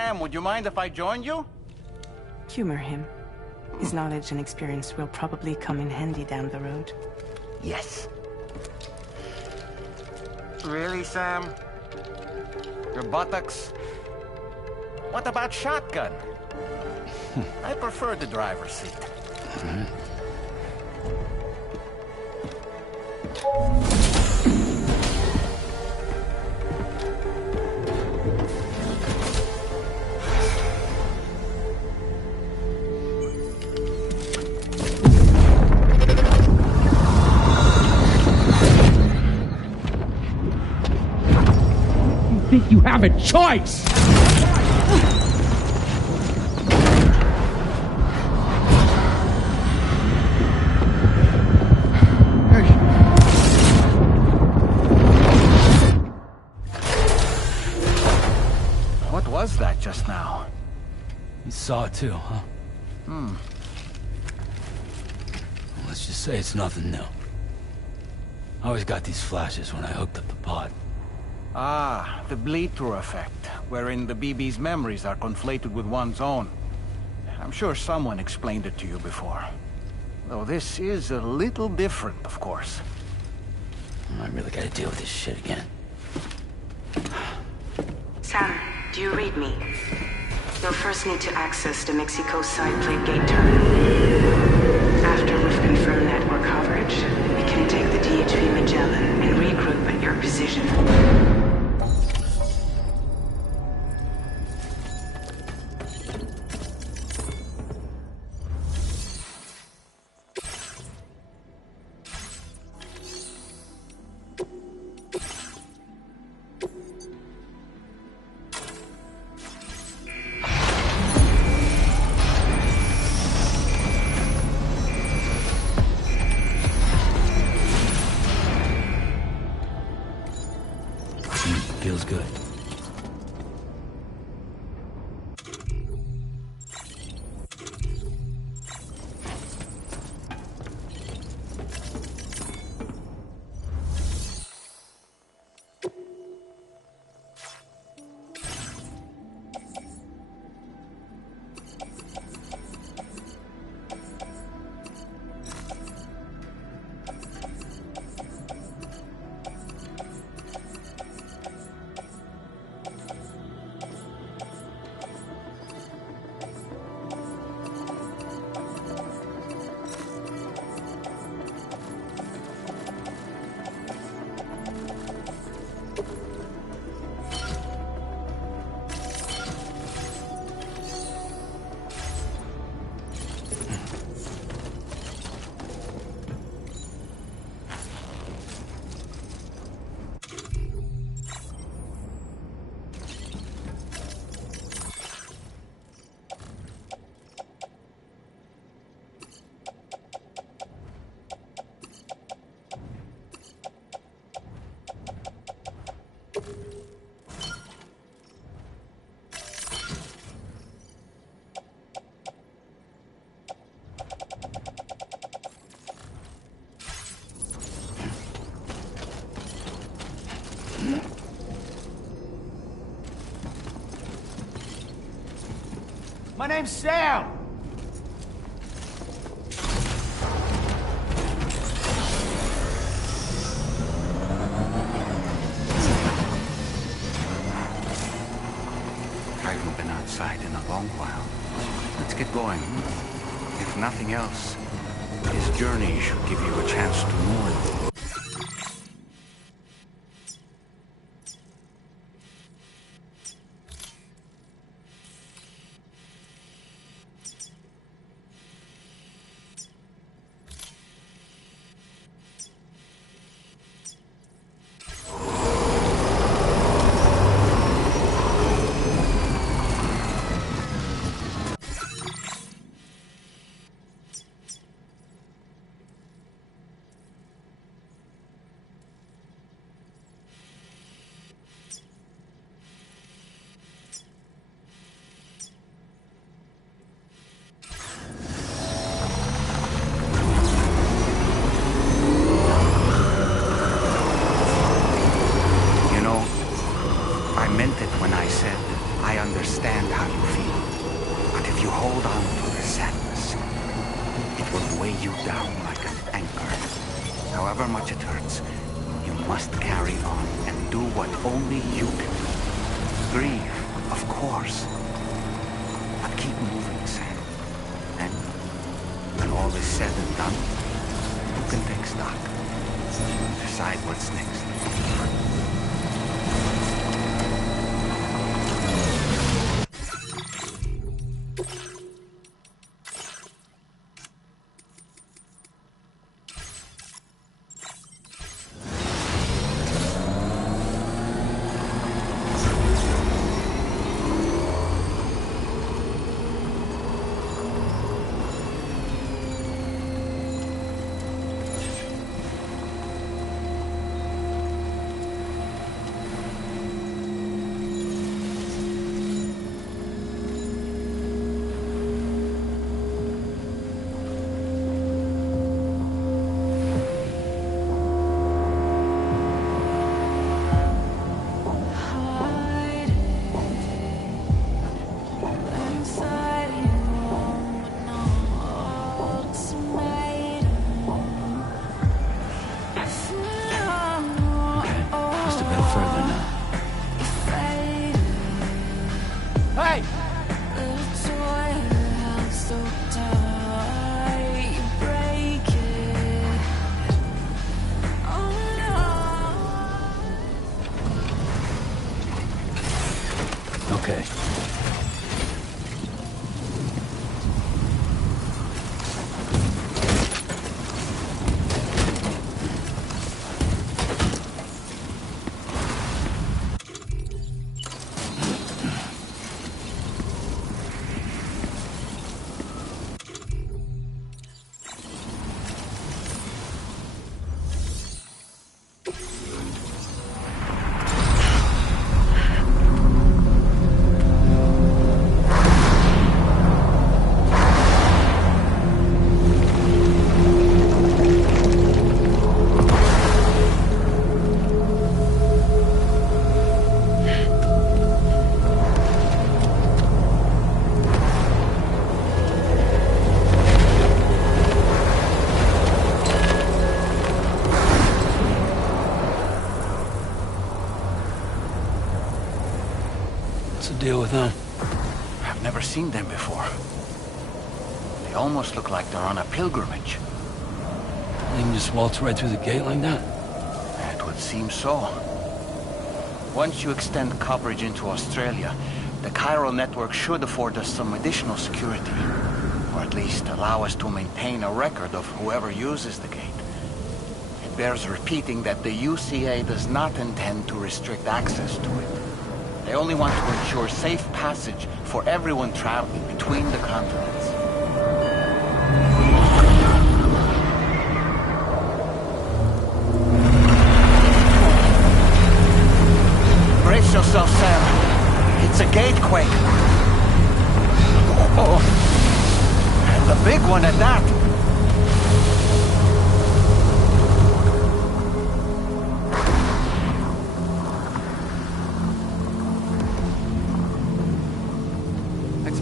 Sam, would you mind if I joined you? Humor him. His knowledge and experience will probably come in handy down the road. Yes. Really, Sam? Your buttocks? What about shotgun? I prefer the driver's seat. Think you have a choice? What was that just now? You saw it too, huh? Let's just say it's nothing new. I always got these flashes when I hooked up the pod. Ah, the bleed-through effect, wherein the BB's memories are conflated with one's own. I'm sure someone explained it to you before. Though this is a little different, of course. I really gotta deal with this shit again. Sam, do you read me? You'll first need to access the Mexico side plate gate terminal. After we've confirmed network coverage, we can take the DHV Magellan and regroup at your position. Feels good. My name's Sam! I haven't been outside in a long while. Let's get going. If nothing else, this journey should give you a chance to mourn. hold on to the sadness. It will weigh you down like an anchor. However much it hurts, you must carry on and do what only you can do. Grieve, of course. But keep moving, Sam. And when all is said and done, you can take stock. Decide what's next. Okay. Deal with them. I've never seen them before. They almost look like they're on a pilgrimage. They can just waltz right through the gate like that? It would seem so. Once you extend coverage into Australia, the chiral network should afford us some additional security. Or at least allow us to maintain a record of whoever uses the gate. It bears repeating that the UCA does not intend to restrict access to it. They only want to ensure safe passage for everyone traveling between the continents. Brace yourself, Sam. It's a gatequake. Oh, and a big one at that.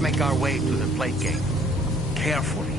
Make our way to the plate gate. Carefully.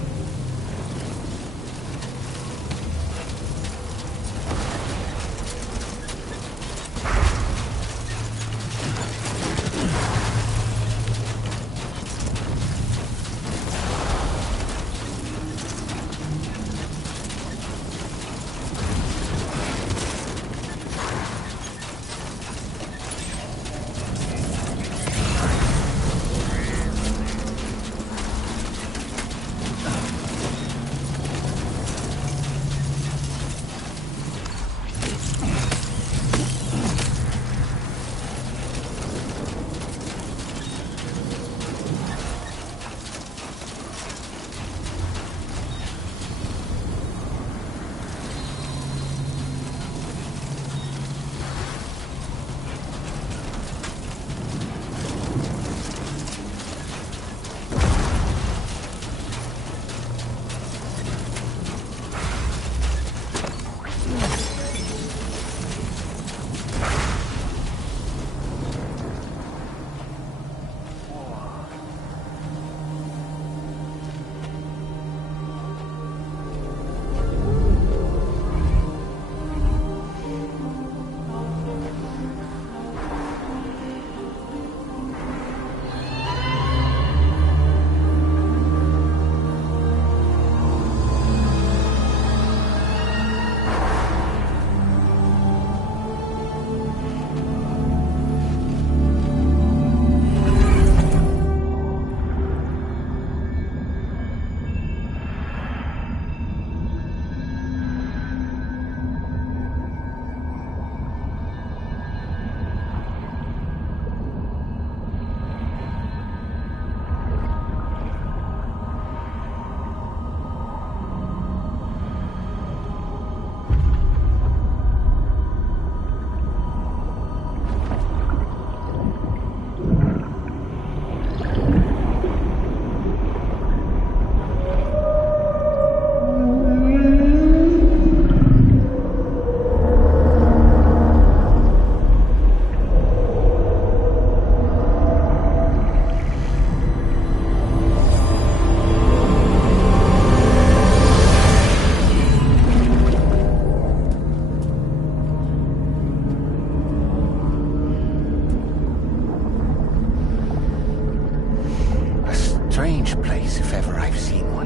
I've seen one.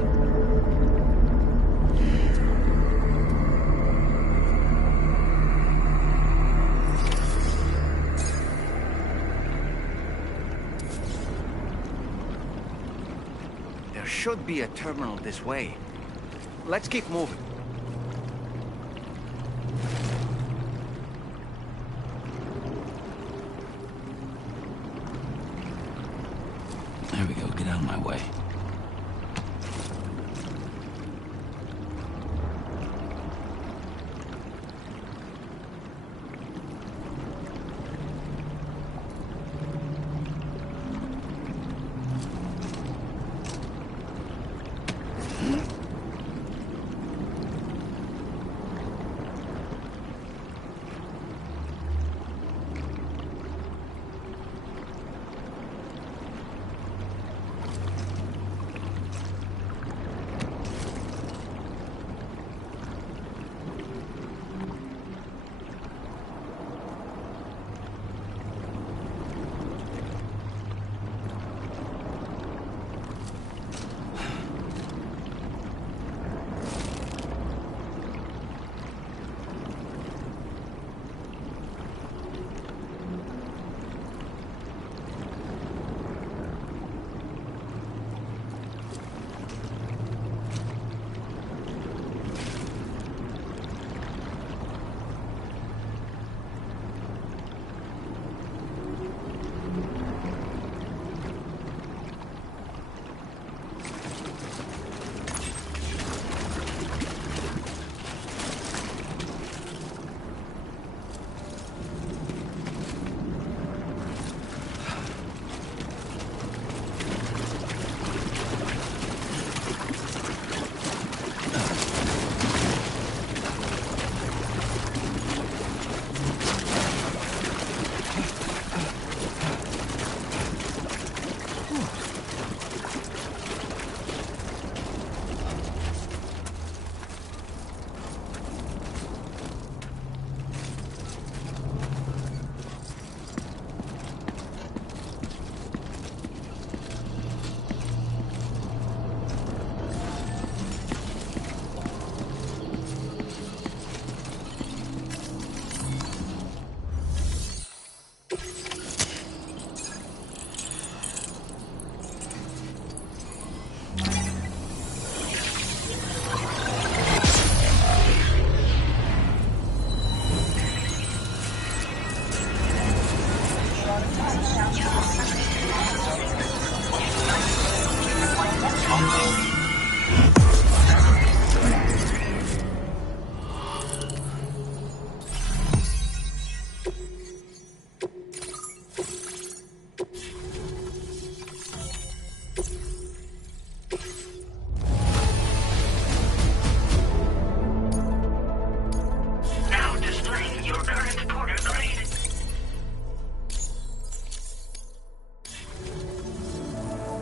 There should be a terminal this way. Let's keep moving. There we go, get out of my way.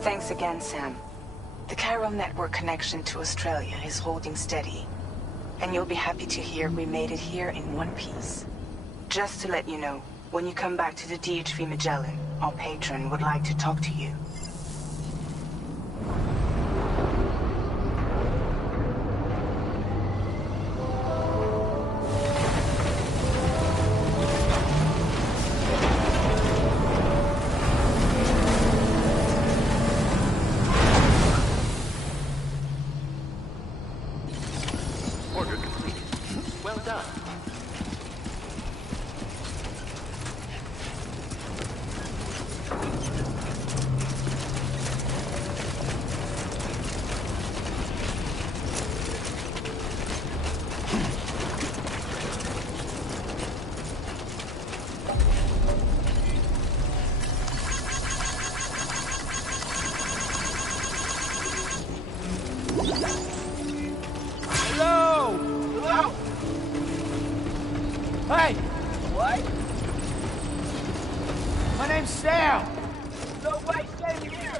Thanks again, Sam. The chiral network connection to Australia is holding steady. And you'll be happy to hear we made it here in one piece. Just to let you know, when you come back to the DHV Magellan, our patron would like to talk to you. Order complete. Well done. Hello! Hello? Hey! What? My name's Sam! Nobody staying here!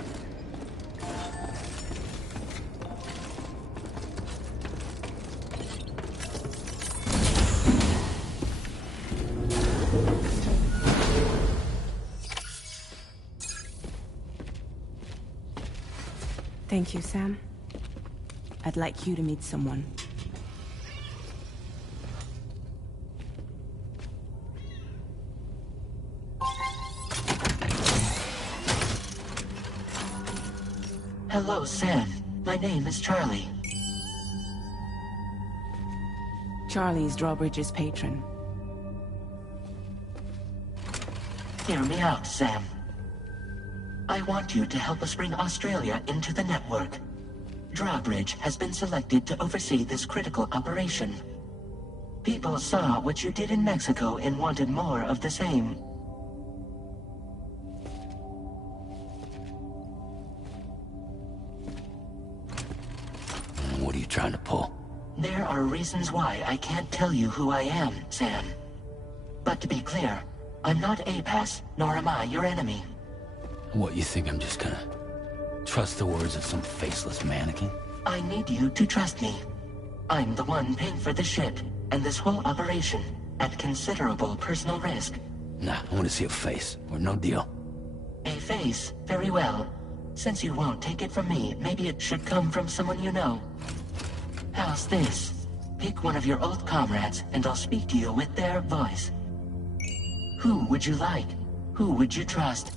Thank you, Sam. I'd like you to meet someone. Hello, Sam. My name is Charlie. Charlie's Drawbridge's patron. Hear me out, Sam. I want you to help us bring Australia into the network. Drawbridge has been selected to oversee this critical operation. People saw what you did in Mexico and wanted more of the same. What are you trying to pull? There are reasons why I can't tell you who I am, Sam. But to be clear, I'm not APAS, nor am I your enemy. What, you think I'm just gonna trust the words of some faceless mannequin? I need you to trust me. I'm the one paying for the ship, and this whole operation, at considerable personal risk. Nah, I want to see a face, or no deal. A face? Very well. Since you won't take it from me, maybe it should come from someone you know. How's this? Pick one of your old comrades, and I'll speak to you with their voice. Who would you like? Who would you trust?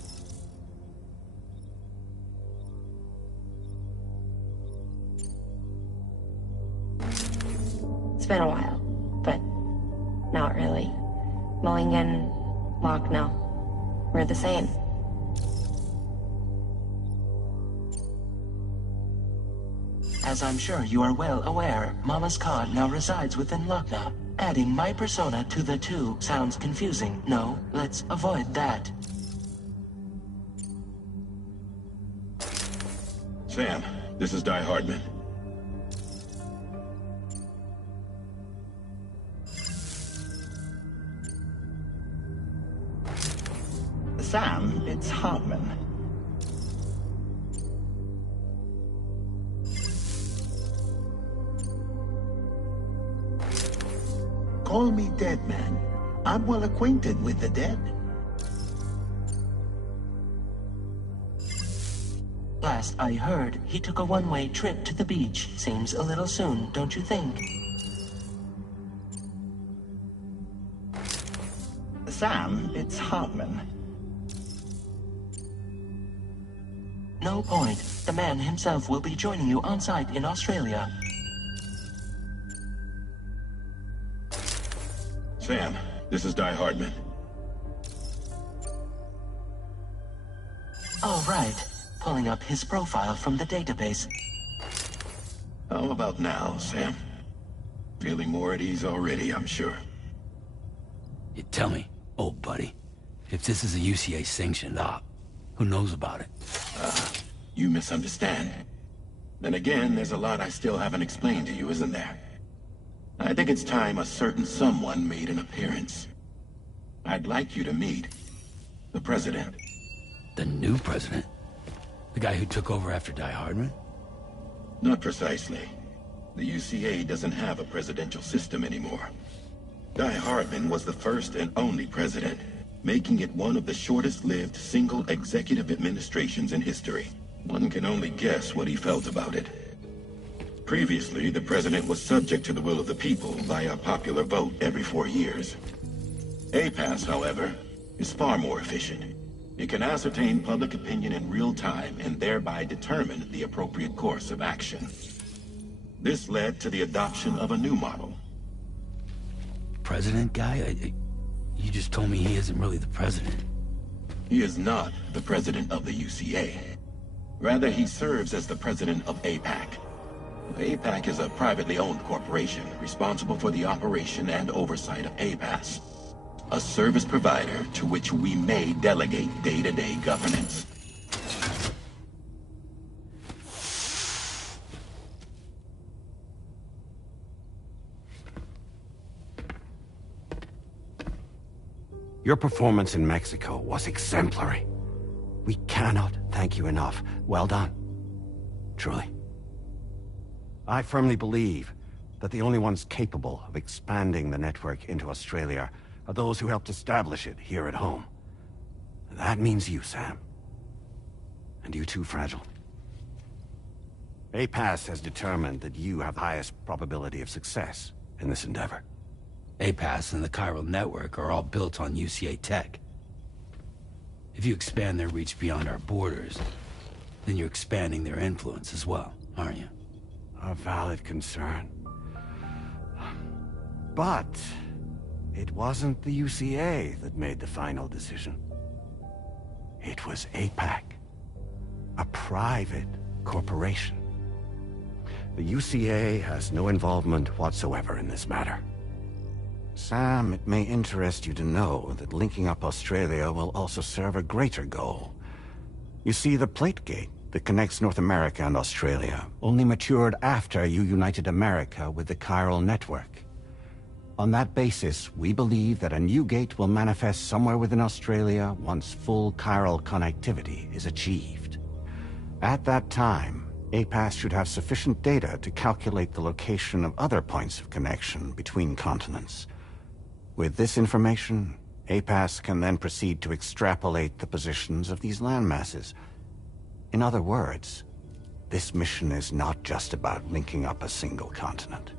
It's been a while, but not really. Mulligan, Locke, no. We're the same. As I'm sure you are well aware, Mama's Cod now resides within Lucknow. Adding my persona to the two sounds confusing. No, let's avoid that. Sam, this is Di Hardman. Sam, it's Hartman. Call me dead, man. I'm well acquainted with the dead. Last I heard, he took a one-way trip to the beach. Seems a little soon, don't you think? Sam, it's Hartman. No point. The man himself will be joining you on site in Australia. Sam, this is Di Hardman. All right. Pulling up his profile from the database. How about now, Sam? Feeling more at ease already, I'm sure. You tell me, old buddy, if this is a UCA-sanctioned op, who knows about it? You misunderstand. Then again, there's a lot I still haven't explained to you, isn't there? I think it's time a certain someone made an appearance. I'd like you to meet the President. The new president? The guy who took over after Di Hardman? Not precisely. The UCA doesn't have a presidential system anymore. Di Hardman was the first and only president, making it one of the shortest-lived single executive administrations in history. One can only guess what he felt about it. Previously, the president was subject to the will of the people via popular vote every 4 years. APAS, however, is far more efficient. It can ascertain public opinion in real time and thereby determine the appropriate course of action. This led to the adoption of a new model. President guy? You just told me he isn't really the president. He is not the president of the UCA. Rather, he serves as the president of APAC. APAC is a privately owned corporation responsible for the operation and oversight of APAS, a service provider to which we may delegate day-to-day governance. Your performance in Mexico was exemplary. We cannot thank you enough. Well done. Truly. I firmly believe that the only ones capable of expanding the network into Australia are those who helped establish it here at home. That means you, Sam. And you too, Fragile. APAS has determined that you have the highest probability of success in this endeavor. APAS and the chiral network are all built on UCA tech. If you expand their reach beyond our borders, then you're expanding their influence as well, aren't you? A valid concern. But it wasn't the UCA that made the final decision. It was APAC, a private corporation. The UCA has no involvement whatsoever in this matter. Sam, it may interest you to know that linking up Australia will also serve a greater goal. You see, the plate gate that connects North America and Australia only matured after you united America with the chiral network. On that basis, we believe that a new gate will manifest somewhere within Australia once full chiral connectivity is achieved. At that time, APAS should have sufficient data to calculate the location of other points of connection between continents. With this information, APAS can then proceed to extrapolate the positions of these landmasses. In other words, this mission is not just about linking up a single continent.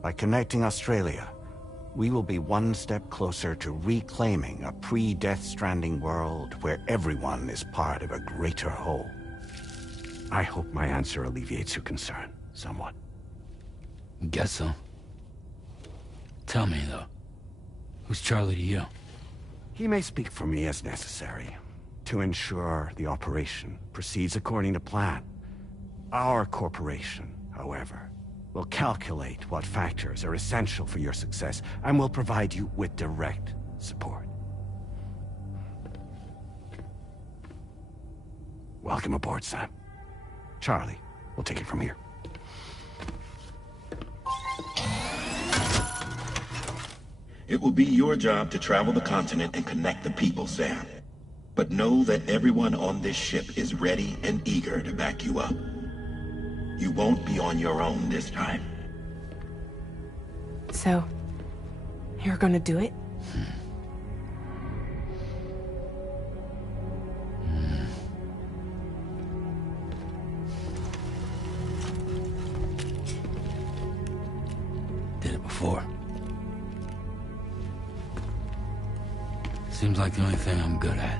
By connecting Australia, we will be one step closer to reclaiming a pre-Death Stranding world where everyone is part of a greater whole. I hope my answer alleviates your concern somewhat. Guess so. Tell me, though, who's Charlie to you? He may speak for me as necessary to ensure the operation proceeds according to plan. Our corporation, however, will calculate what factors are essential for your success and will provide you with direct support. Welcome aboard, Sam. Charlie, we'll take it from here. It will be your job to travel the continent and connect the people, Sam. But know that everyone on this ship is ready and eager to back you up. You won't be on your own this time. So, you're gonna do it? Did it before. Seems like the only thing I'm good at.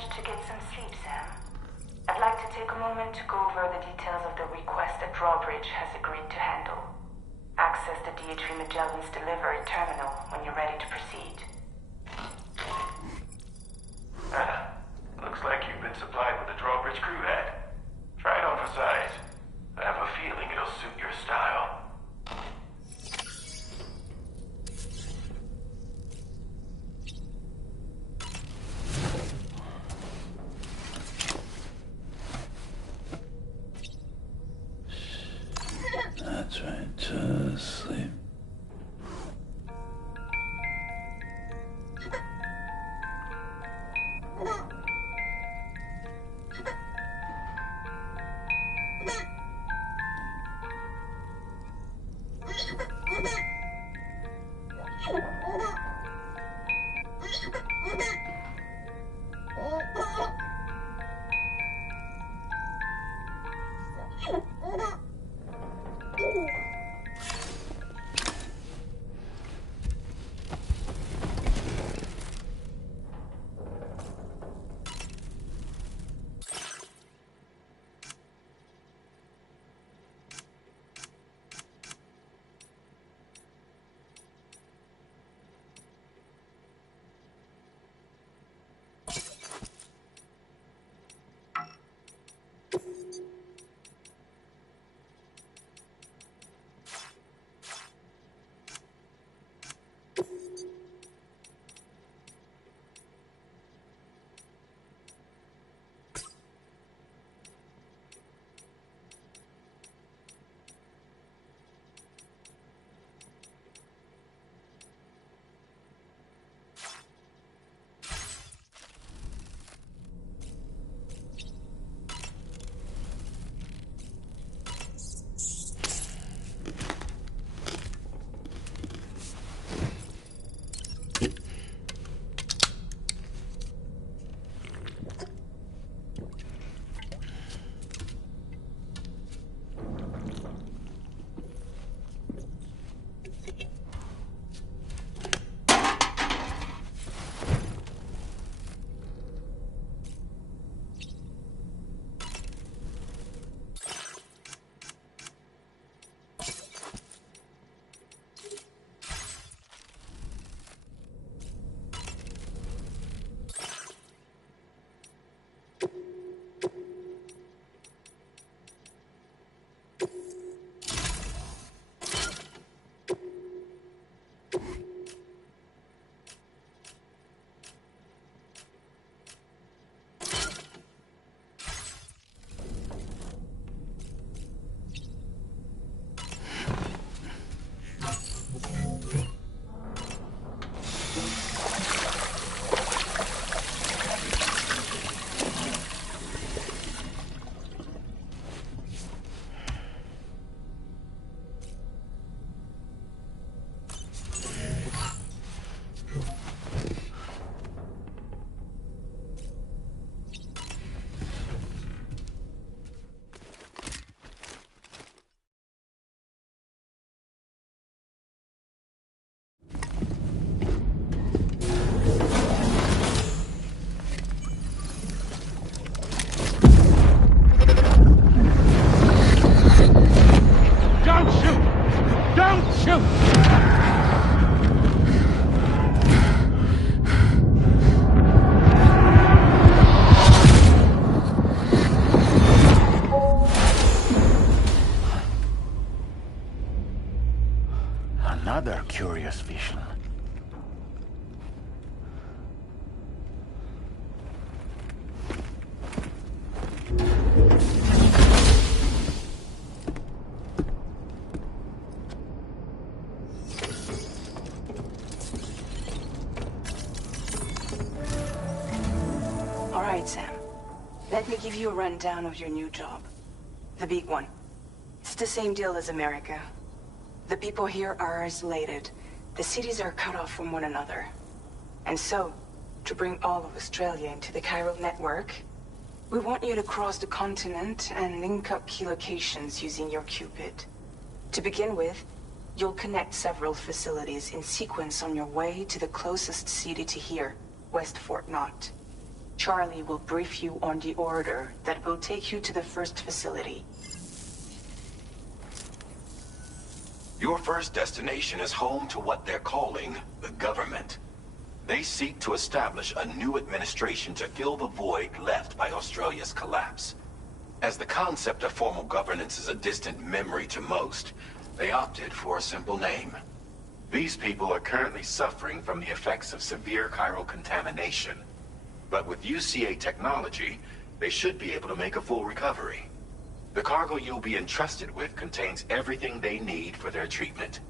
To get some sleep, Sam. I'd like to take a moment to go over the details of the request that Drawbridge has agreed to handle. Access the DHV Magellan's delivery terminal when you're ready to proceed. Looks like you've been supplied with the Drawbridge crew hat. Try it on for size. I have a feeling it'll suit your style. That's right, just sleep. Don't shoot! Another curious vision. All right, Sam. Let me give you a rundown of your new job. The big one. It's the same deal as America. The people here are isolated. The cities are cut off from one another. And so, to bring all of Australia into the chiral network, we want you to cross the continent and link up key locations using your Cupid. To begin with, you'll connect several facilities in sequence on your way to the closest city to here, West Fort Knott. Charlie will brief you on the order that will take you to the first facility. Your first destination is home to what they're calling the government. They seek to establish a new administration to fill the void left by Australia's collapse. As the concept of formal governance is a distant memory to most, they opted for a simple name. These people are currently suffering from the effects of severe chiral contamination. But with UCA technology, they should be able to make a full recovery. The cargo you'll be entrusted with contains everything they need for their treatment.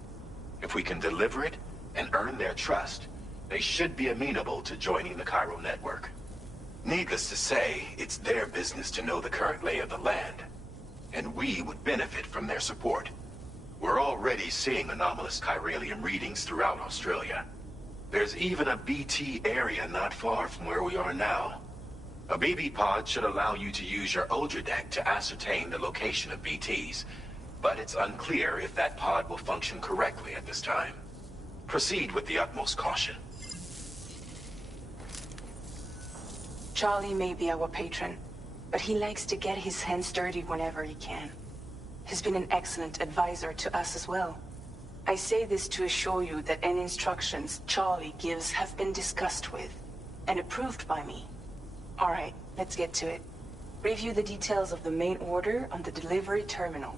If we can deliver it and earn their trust, they should be amenable to joining the chiral network. Needless to say, it's their business to know the current lay of the land, and we would benefit from their support. We're already seeing anomalous chiralium readings throughout Australia. There's even a BT area not far from where we are now. A BB pod should allow you to use your Ultradeck to ascertain the location of BTs, but it's unclear if that pod will function correctly at this time. Proceed with the utmost caution. Charlie may be our patron, but he likes to get his hands dirty whenever he can. He's been an excellent advisor to us as well. I say this to assure you that any instructions Charlie gives have been discussed with and approved by me. All right, let's get to it. Review the details of the main order on the delivery terminal.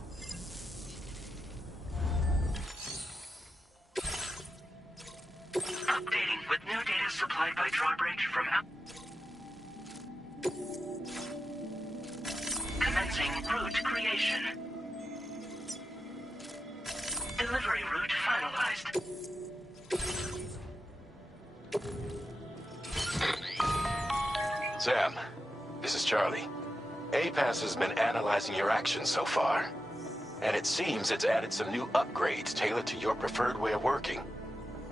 Updating with new data supplied by drawbridge from commencing route creation. Delivery route finalized. Sam, this is Charlie. APAS has been analyzing your actions so far, and it seems it's added some new upgrades tailored to your preferred way of working.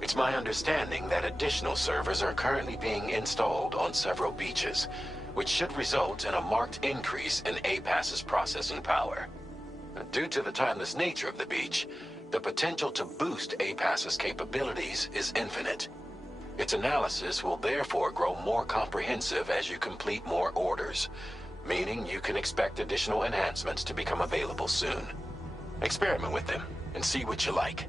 It's my understanding that additional servers are currently being installed on several beaches, which should result in a marked increase in APAS's processing power. Due to the timeless nature of the beach, the potential to boost APAS's capabilities is infinite. Its analysis will therefore grow more comprehensive as you complete more orders, meaning you can expect additional enhancements to become available soon. Experiment with them and see what you like.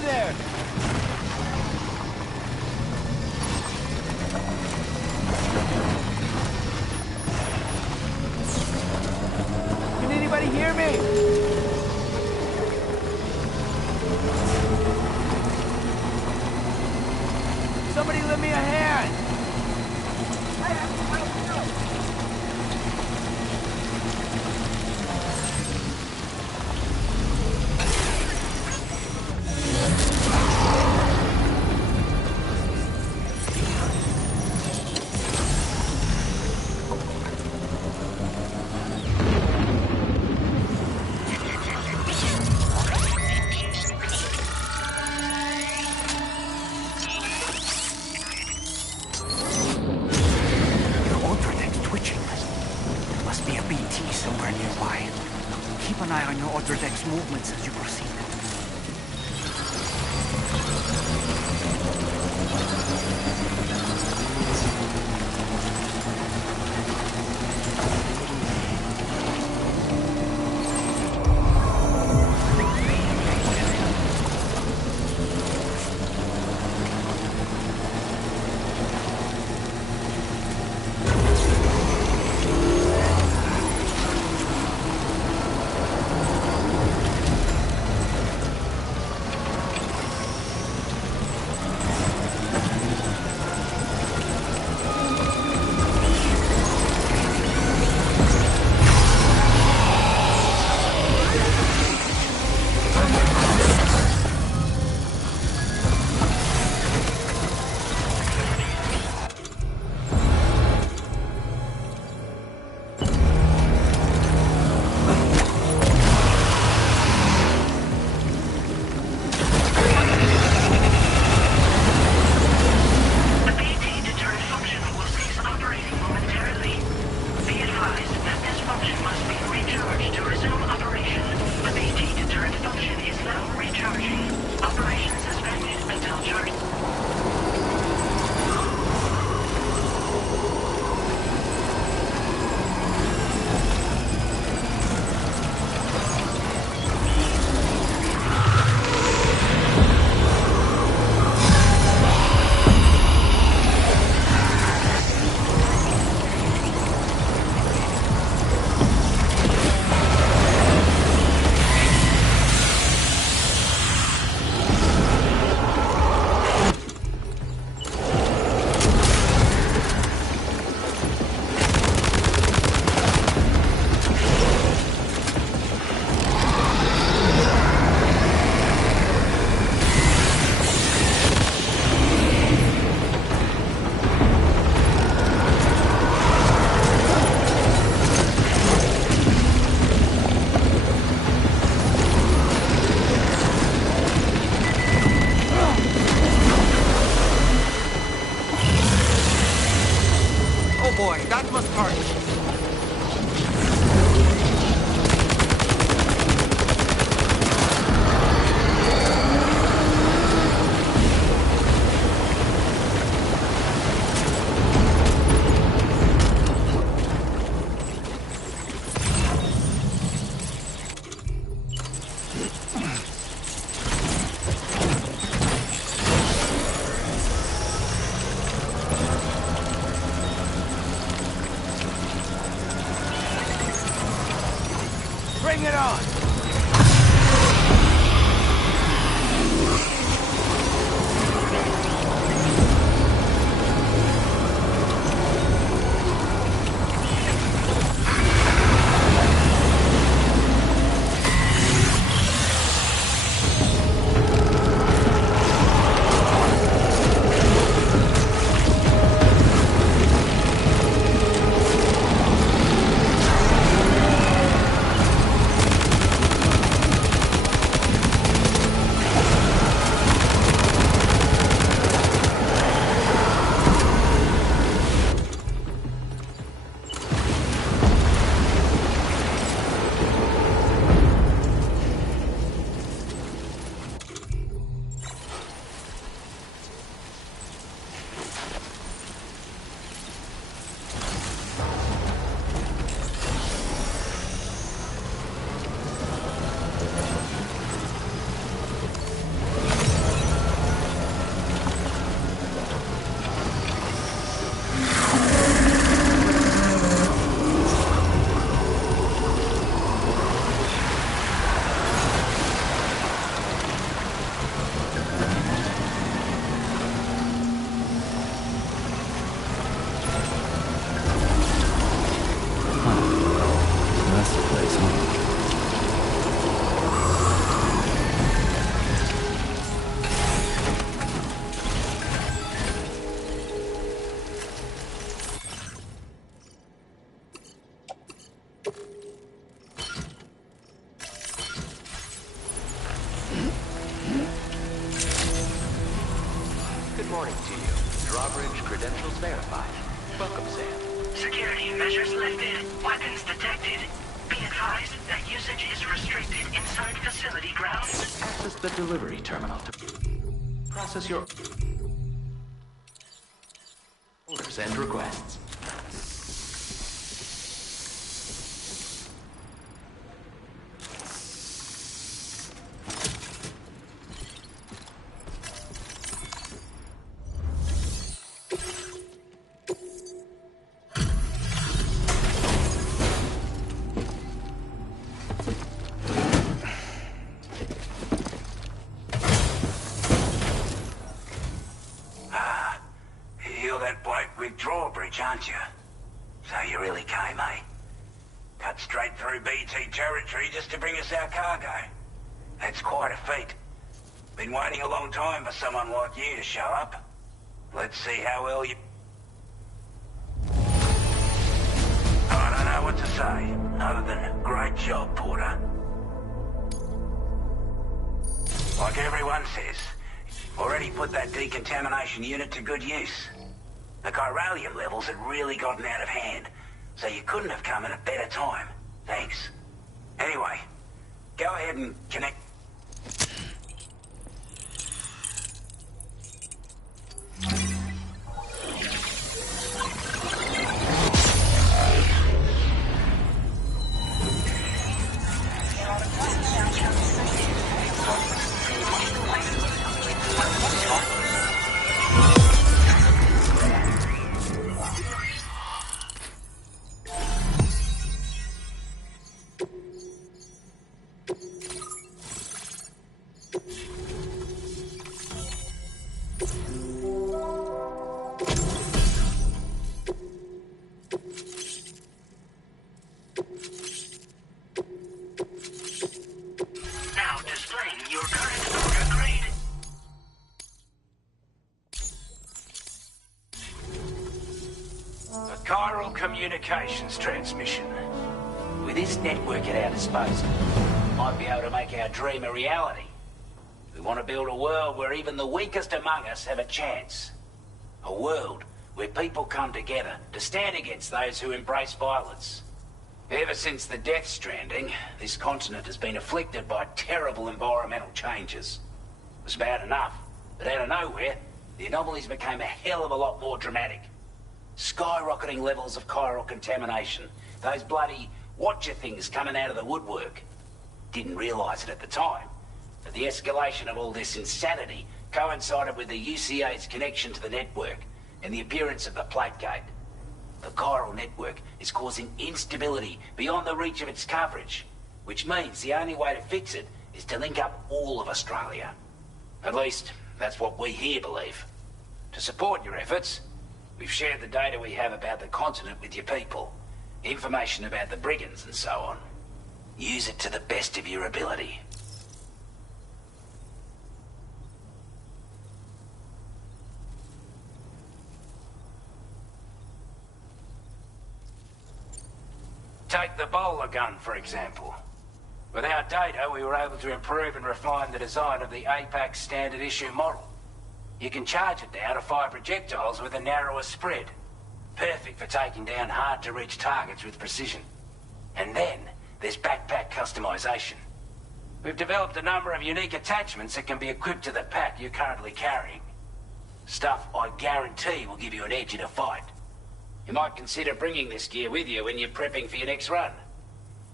Hey there! Can anybody hear me? Somebody lend me a hand! Somewhere nearby. Keep an eye on your other deck's movements as you proceed. Good morning to you. Drawbridge credentials verified. Welcome, Sam. Security measures lifted. Weapons detected. Be advised that usage is restricted inside facility grounds. Access the delivery terminal to process your orders and requests. Drawbridge, aren't you? So you really came, eh? Cut straight through BT territory just to bring us our cargo. That's quite a feat. Been waiting a long time for someone like you to show up. Let's see how well you... I don't know what to say, other than great job, Porter. Like everyone says, already put that decontamination unit to good use. The chiralium levels had really gotten out of hand, so you couldn't have come at a better time. Thanks. Anyway, go ahead and connect... Communications transmission. With this network at our disposal, we might be able to make our dream a reality. We want to build a world where even the weakest among us have a chance. A world where people come together to stand against those who embrace violence. Ever since the Death Stranding, this continent has been afflicted by terrible environmental changes. It was bad enough, but out of nowhere, the anomalies became a hell of a lot more dramatic. Skyrocketing levels of chiral contamination. Those bloody watcher things coming out of the woodwork. Didn't realize it at the time, but the escalation of all this insanity coincided with the UCA's connection to the network and the appearance of the Plate Gate. The chiral network is causing instability beyond the reach of its coverage, which means the only way to fix it is to link up all of Australia. At least, that's what we here believe. To support your efforts, we've shared the data we have about the continent with your people. Information about the brigands and so on. Use it to the best of your ability. Take the bowler gun, for example. With our data, we were able to improve and refine the design of the APAC standard issue model. You can charge it now to fire projectiles with a narrower spread. Perfect for taking down hard-to-reach targets with precision. And then, there's backpack customization. We've developed a number of unique attachments that can be equipped to the pack you're currently carrying. Stuff I guarantee will give you an edge in a fight. You might consider bringing this gear with you when you're prepping for your next run.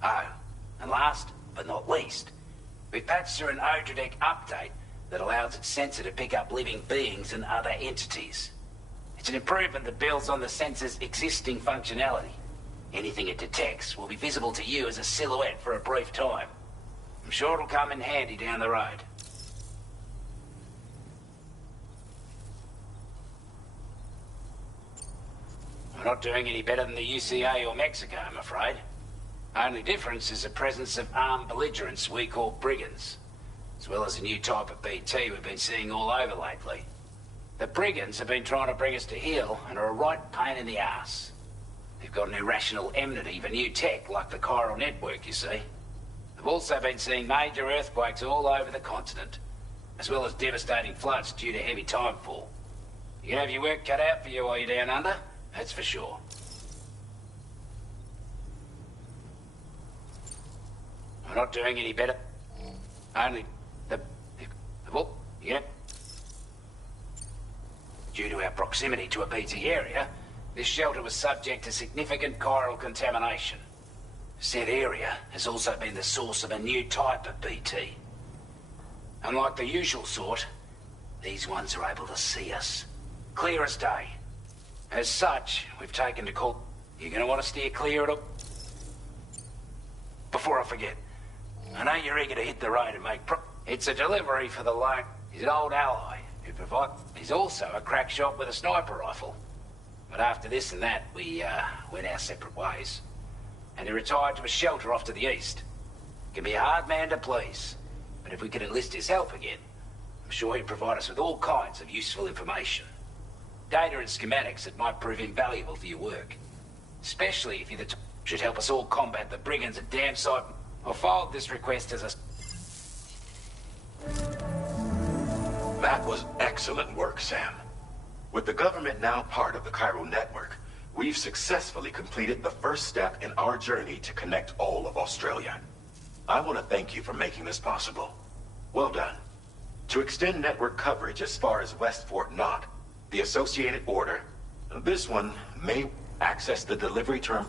Oh, and last but not least, we've patched through an Odradek update that allows its sensor to pick up living beings and other entities. It's an improvement that builds on the sensor's existing functionality. Anything it detects will be visible to you as a silhouette for a brief time. I'm sure it'll come in handy down the road. We're not doing any better than the UCA or Mexico, I'm afraid. Only difference is the presence of armed belligerents we call brigands, as well as a new type of BT we've been seeing all over lately. The brigands have been trying to bring us to heel and are a right pain in the ass. They've got an irrational enmity for new tech like the chiral network, you see. The We've also been seeing major earthquakes all over the continent, as well as devastating floods due to heavy timefall. You can have your work cut out for you while you're down under, that's for sure. We're not doing any better. Only well, yeah. Due to our proximity to a BT area, this shelter was subject to significant chiral contamination. Said area has also been the source of a new type of BT. Unlike the usual sort, these ones are able to see us. Clear as day. As such, we've taken to call... You're gonna want to steer clear of... Before I forget, I know you're eager to hit the road and make It's a delivery for the lone... He's an old ally who provides... He's also a crack shot with a sniper rifle. But after this and that, we, went our separate ways. And he retired to a shelter off to the east. Can be a hard man to please. But if we could enlist his help again, I'm sure he'd provide us with all kinds of useful information. Data and schematics that might prove invaluable for your work. Especially if you're the should help us all combat the brigands at Dam Site. I filed this request as a... That was excellent work, Sam. With the government now part of the chiral network, we've successfully completed the first step in our journey to connect all of Australia. I want to thank you for making this possible. Well done. To extend network coverage as far as West Fort Knott, the Associated Order, this one may access the delivery term.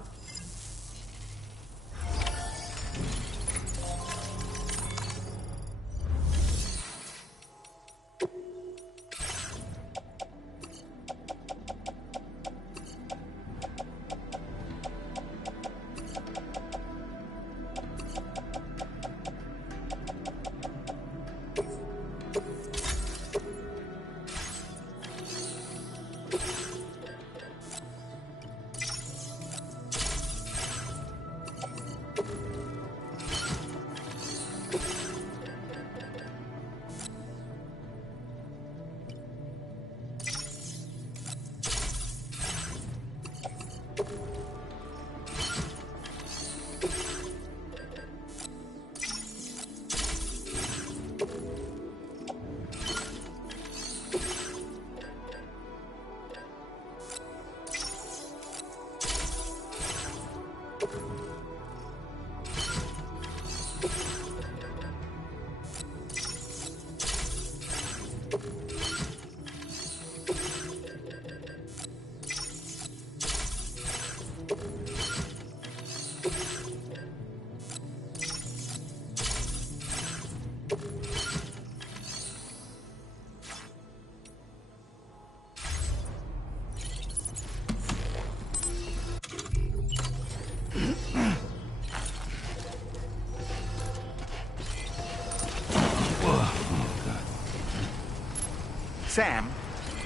Sam,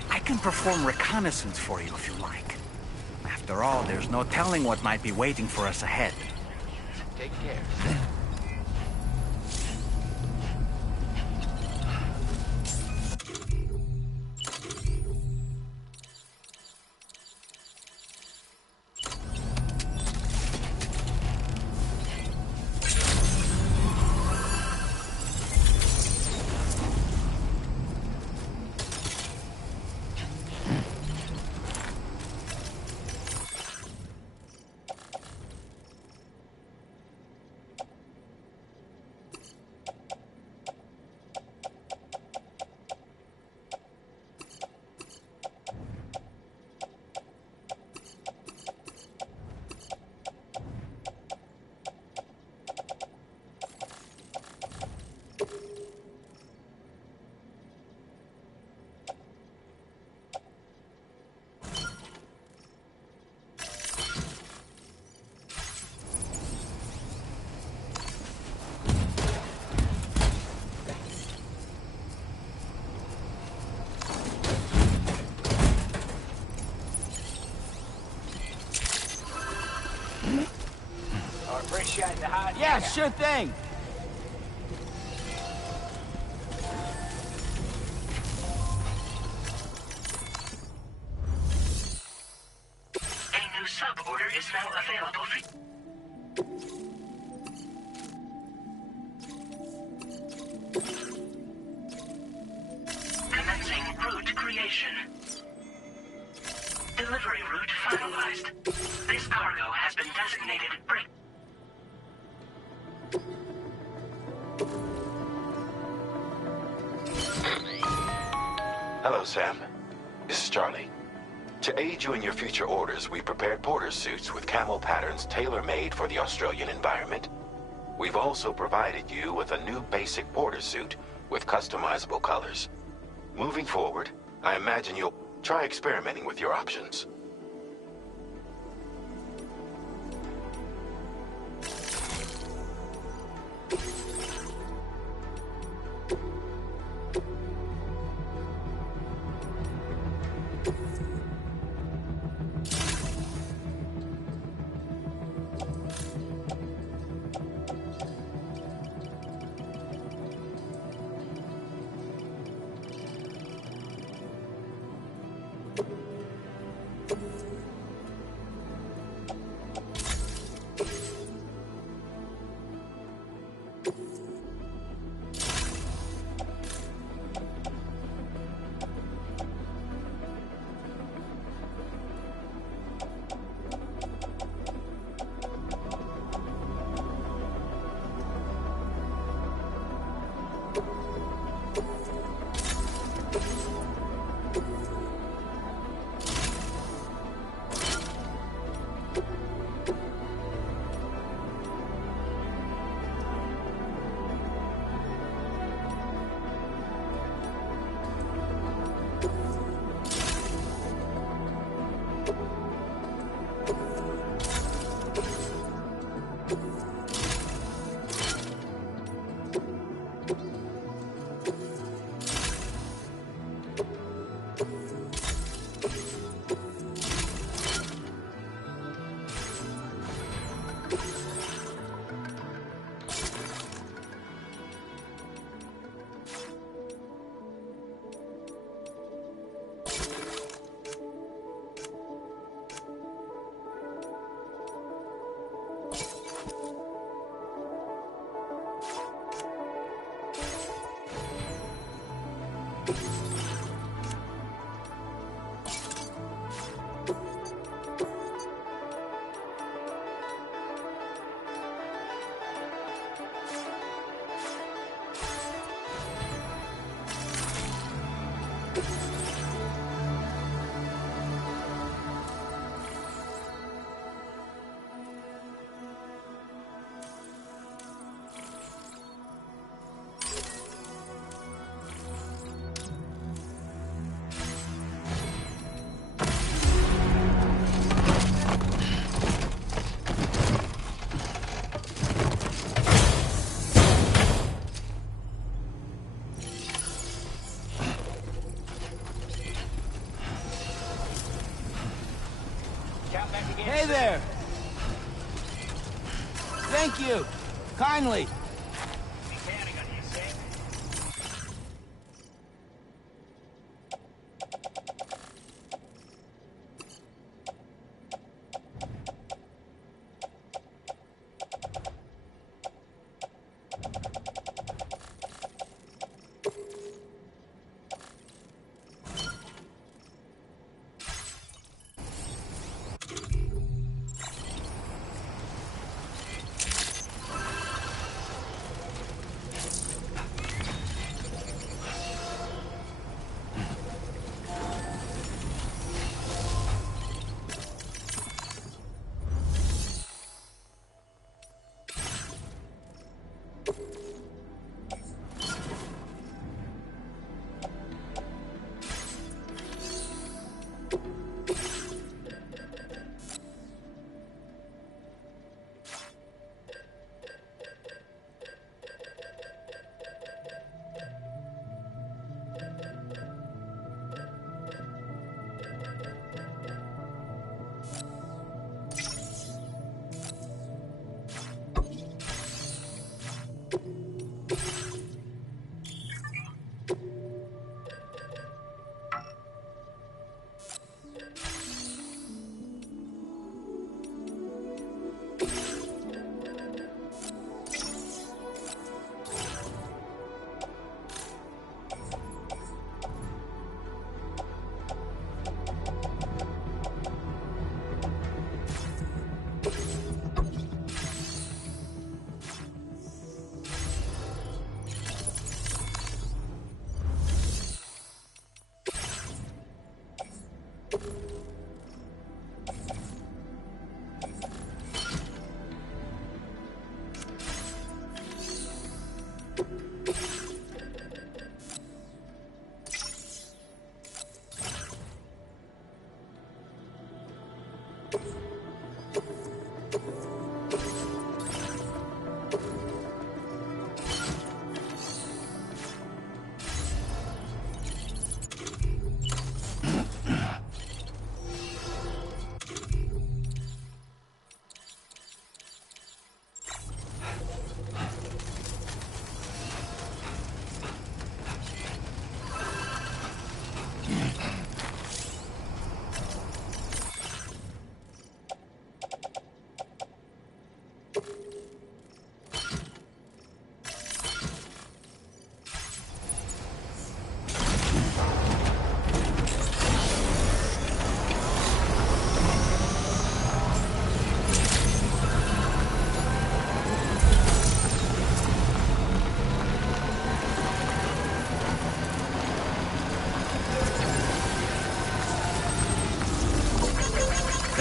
I can perform reconnaissance for you if you like. After all, there's no telling what might be waiting for us ahead. Take care. Appreciate the hard Yeah, work. sure thing. A new sub-order is now available for... destination. Delivery route finalized. This cargo has been designated break. Hello, Sam. This is Charlie. To aid you in your future orders, we prepared porter suits with camo patterns tailor-made for the Australian environment. We've also provided you with a new basic porter suit with customizable colors. Moving forward, I imagine you'll try experimenting with your options. Hey there! Thank you! Kindly!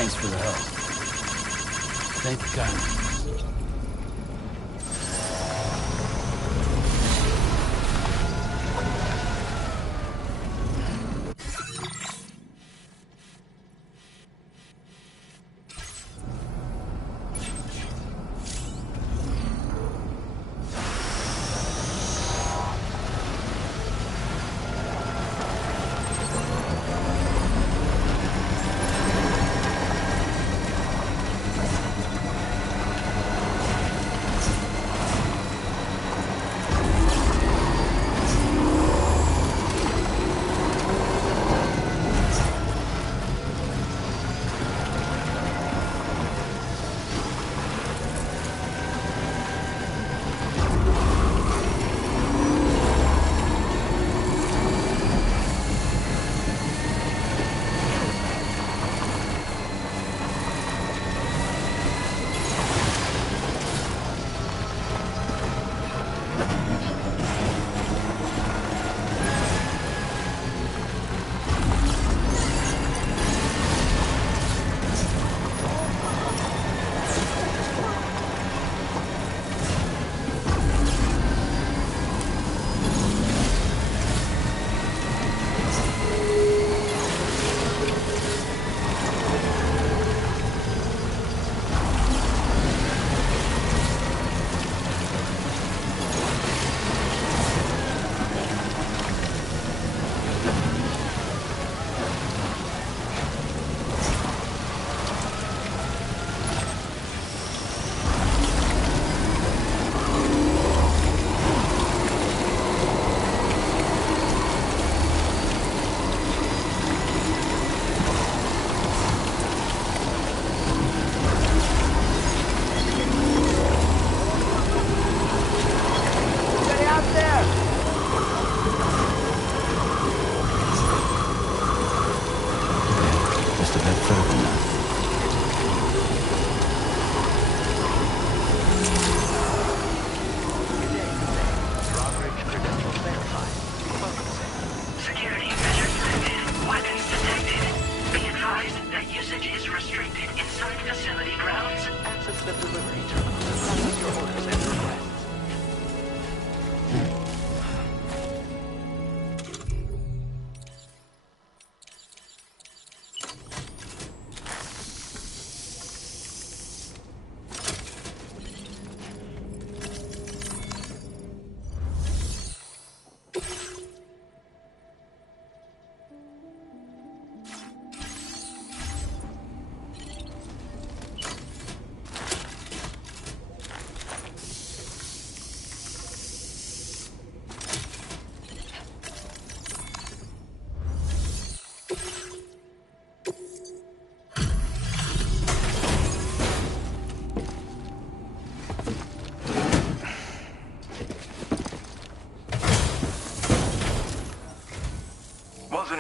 Thanks for the help. Thank you kindly.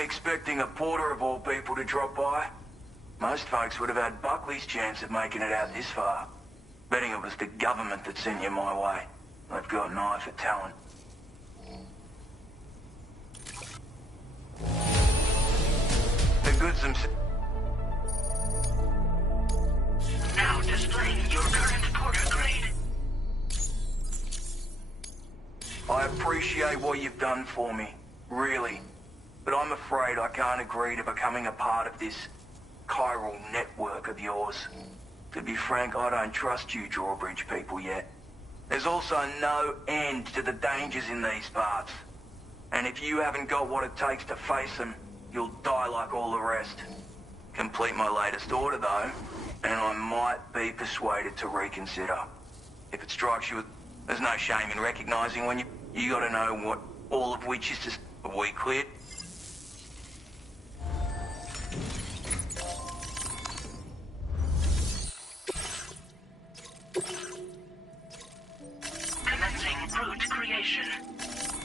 Expecting a porter of all people to drop by. Most folks would have had Buckley's chance of making it out this far. Betting it was the government that sent you my way. They've got an eye for talent. The goods themselves appreciate what you've done for me, really. But I'm afraid I can't agree to becoming a part of this chiral network of yours. To be frank, I don't trust you drawbridge people yet. There's also no end to the dangers in these parts. And if you haven't got what it takes to face them, you'll die like all the rest. Complete my latest order, though, and I might be persuaded to reconsider. If it strikes you, there's no shame in recognizing when you gotta know what all of which is just... Are we clear? Commencing route creation.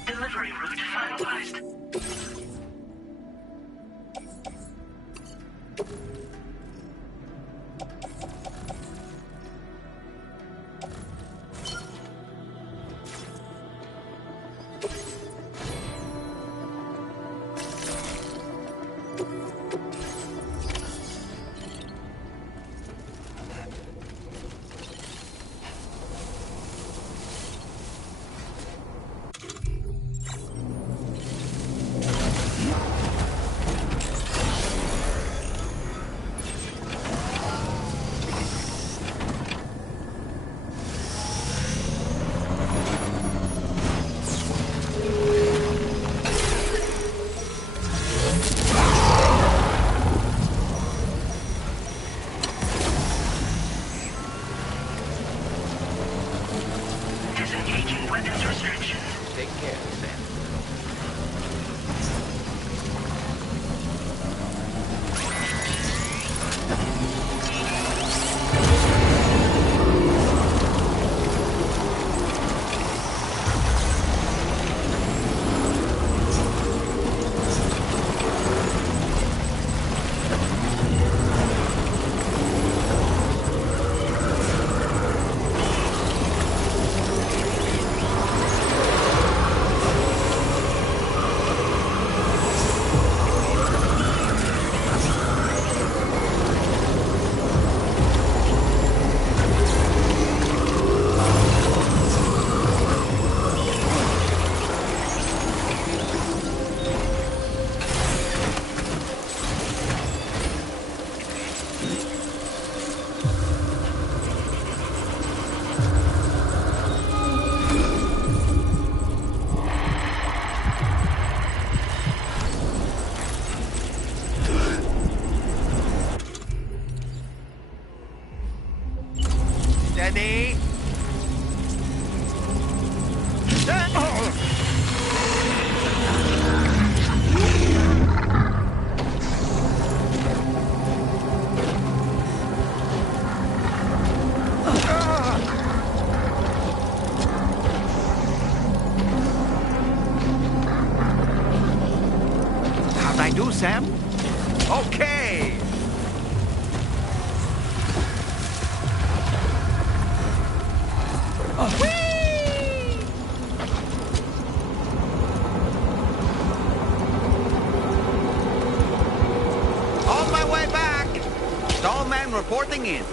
Delivery route finalized. Disengaging weapons restrictions. Take care, Sam. Steady. How'd I do, Sam? Okay! On my way back! Stallman reporting in.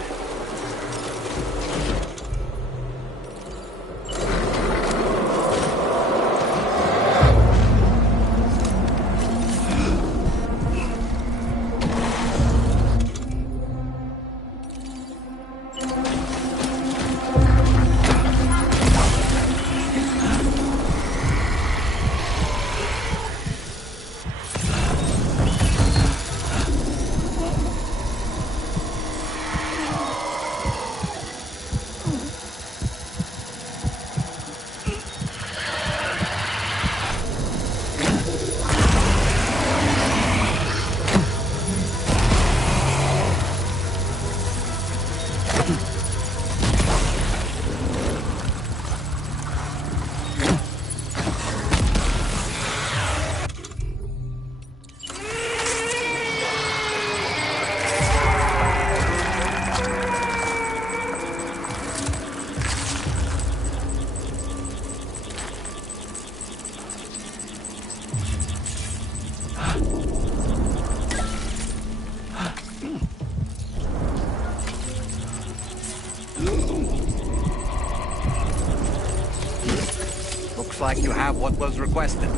have what was requested.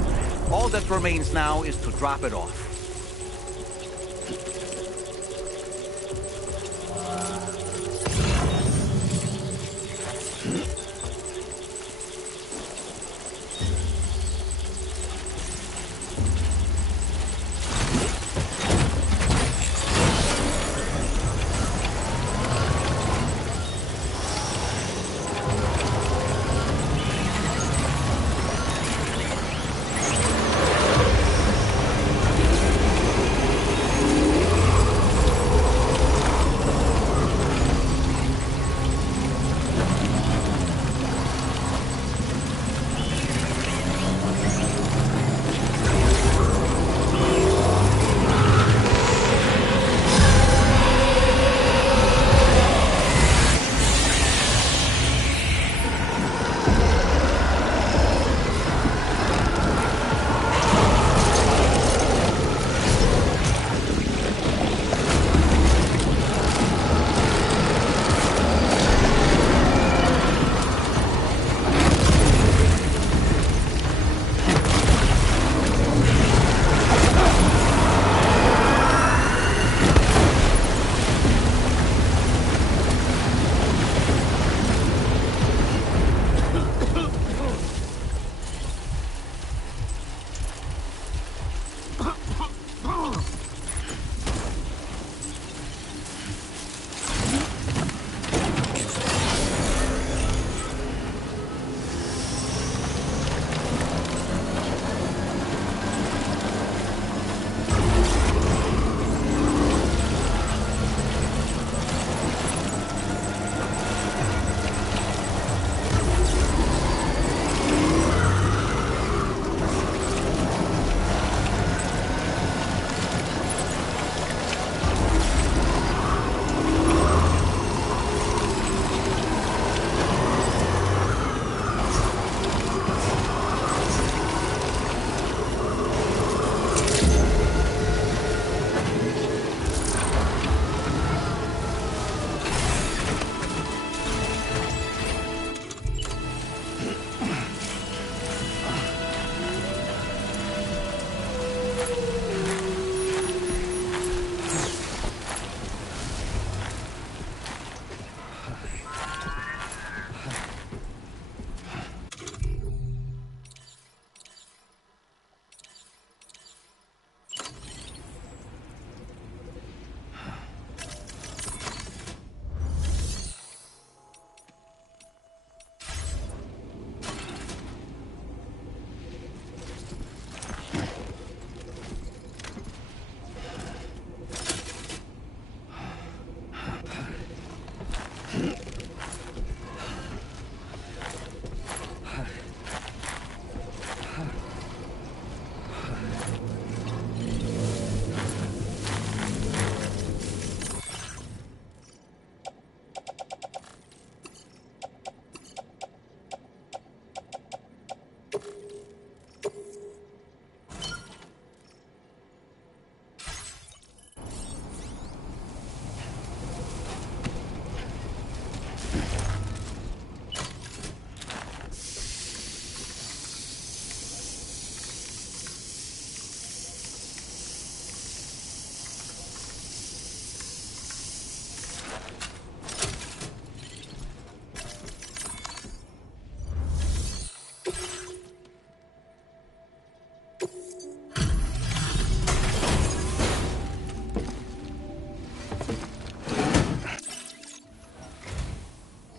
All that remains now is to drop it off.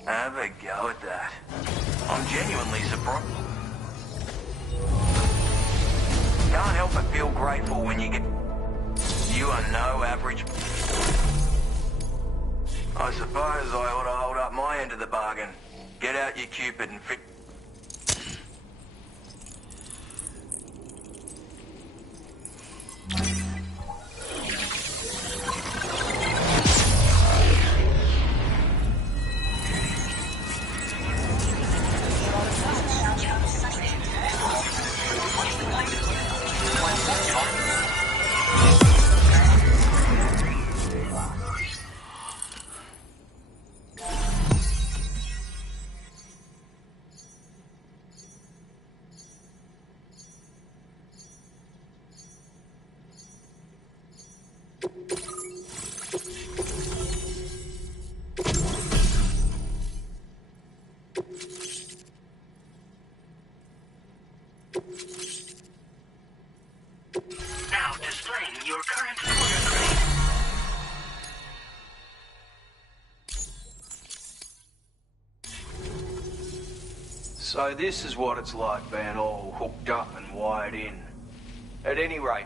Have a go at that. I'm genuinely surprised. Can't help but feel grateful when you get... You are no average... I suppose I ought to hold up my end of the bargain. Get out your Cupid and fit... So this is what it's like being all hooked up and wired in. At any rate,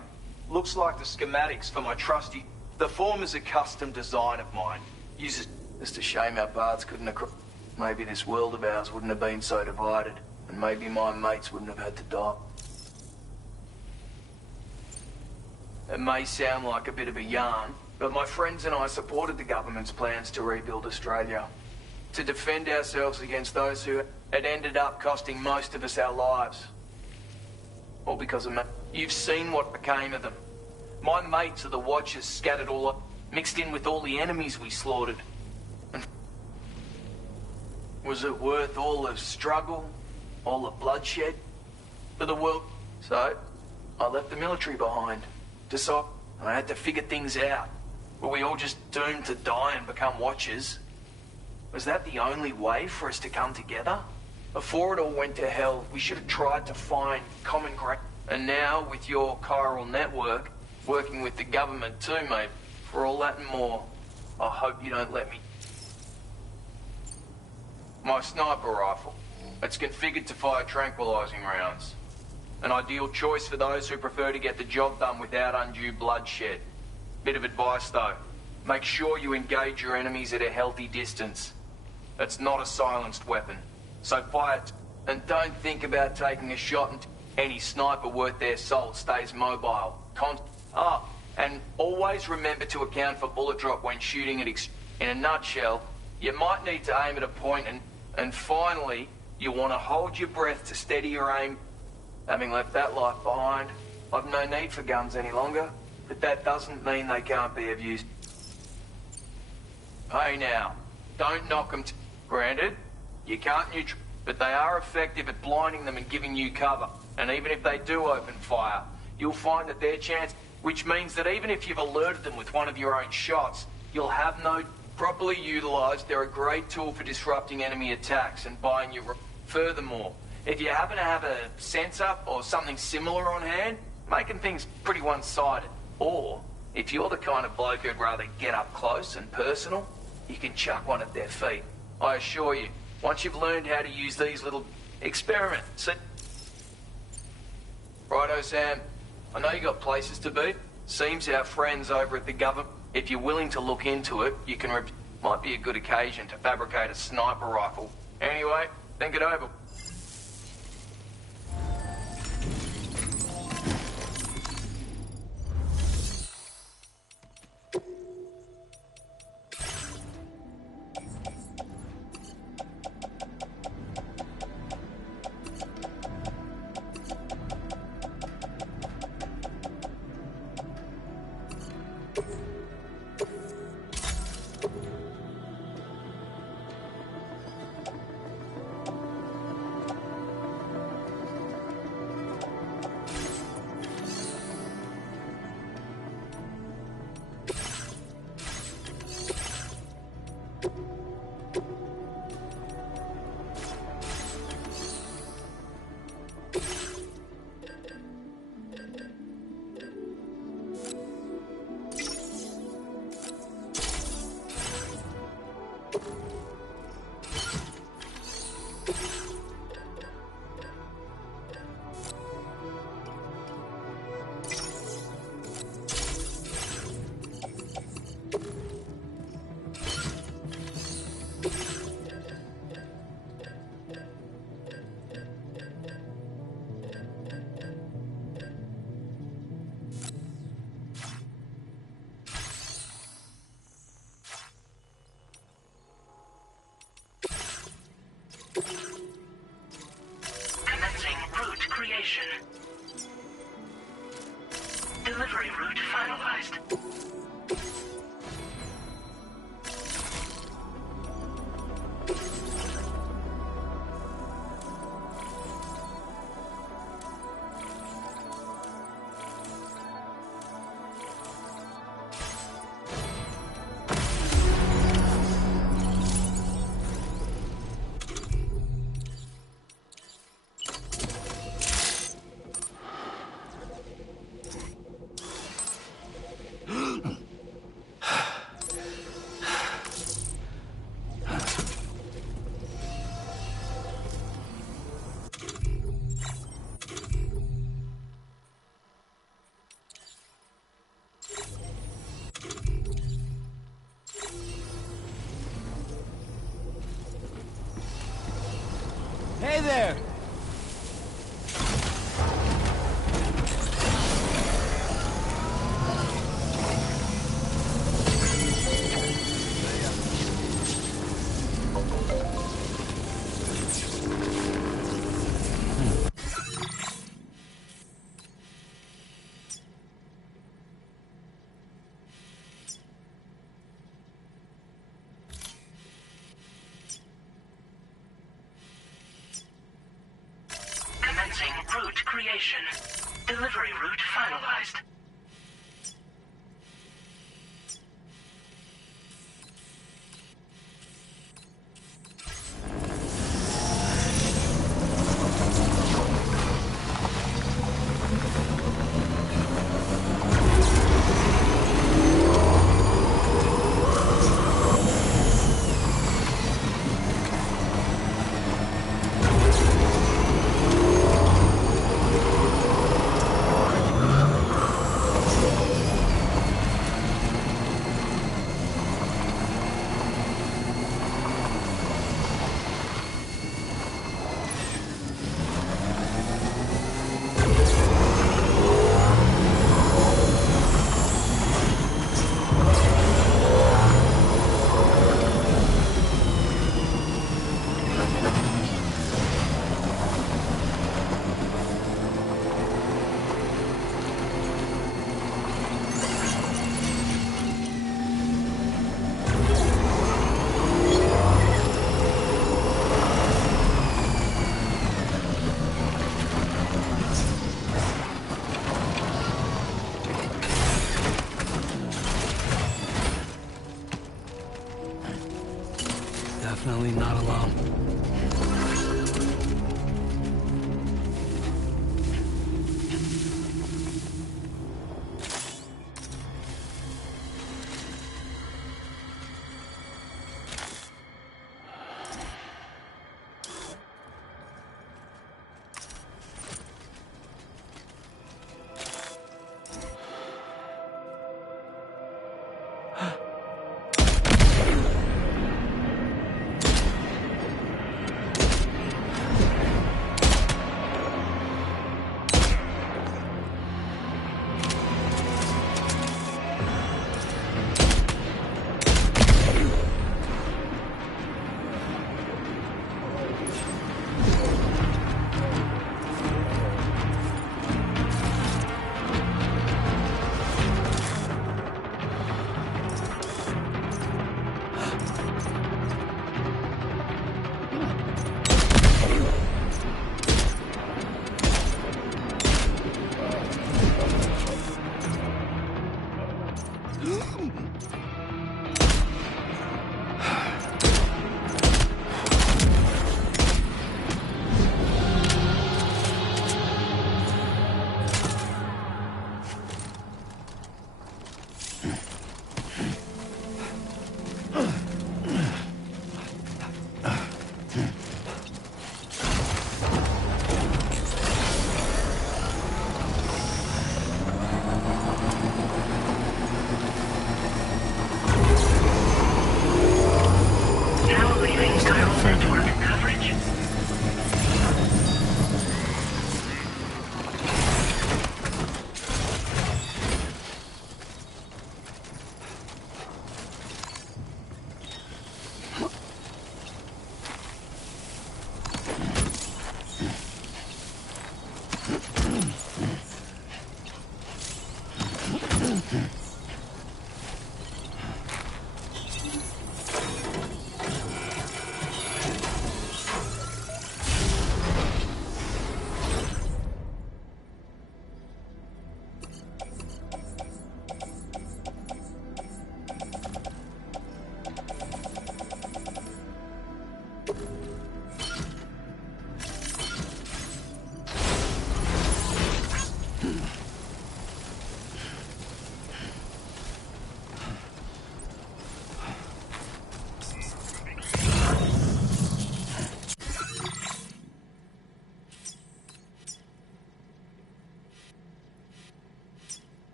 looks like the schematics for my trusty... The form is a custom design of mine. Uses... Just a shame our paths couldn't have... Maybe this world of ours wouldn't have been so divided, and maybe my mates wouldn't have had to die. It may sound like a bit of a yarn, but my friends and I supported the government's plans to rebuild Australia. To defend ourselves against those who had ended up costing most of us our lives. All because of me. You've seen what became of them. My mates are the Watchers scattered all up, mixed in with all the enemies we slaughtered. And was it worth all the struggle, all the bloodshed for the world? So, I left the military behind. Decided I had to figure things out. Were we all just doomed to die and become Watchers? Was that the only way for us to come together? Before it all went to hell, we should have tried to find common ground. And now, with your chiral network, working with the government too, mate, for all that and more, I hope you don't let me... My sniper rifle. It's configured to fire tranquilizing rounds. An ideal choice for those who prefer to get the job done without undue bloodshed. Bit of advice though. Make sure you engage your enemies at a healthy distance. It's not a silenced weapon. So fire it, and don't think about taking a shot until any sniper worth their salt stays mobile. And always remember to account for bullet drop when shooting at in a nutshell, you might need to aim at a point and finally, you want to hold your breath to steady your aim. Having left that life behind, I've no need for guns any longer, but that doesn't mean they can't be of use. Hey now, don't knock them. Granted, you can't but they are effective at blinding them and giving you cover. And even if they do open fire, you'll find that their chance, which means that even if you've alerted them with one of your own shots, you'll have no... Properly utilized, they're a great tool for disrupting enemy attacks and buying you... Furthermore, if you happen to have a sensor or something similar on hand, making things pretty one-sided. Or, if you're the kind of bloke who'd rather get up close and personal, you can chuck one at their feet. I assure you, once you've learned how to use these little experiments... Righto, Sam. I know you got places to be. Seems our friends over at the government... If you're willing to look into it, you can... Might be a good occasion to fabricate a sniper rifle. Anyway, think it over. Delivery route finalized. there! Commencing route creation. Delivery route finalized. Definitely not alone.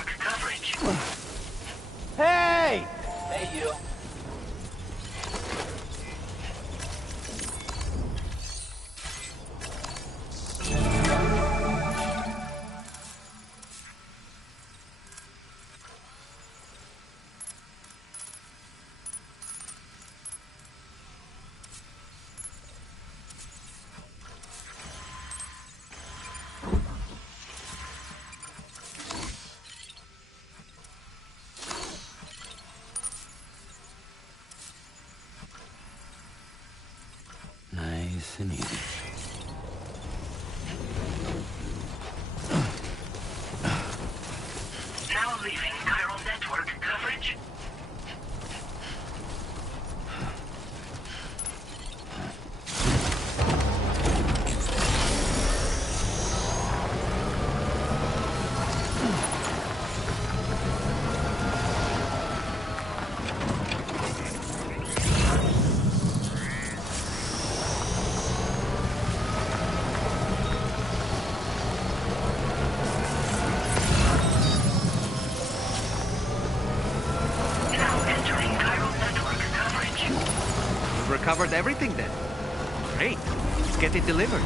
network coverage. Hey! Hey, you. Nice and easy. Now leaving chiral network coverage. Recovered everything then. Great. Let's get it delivered.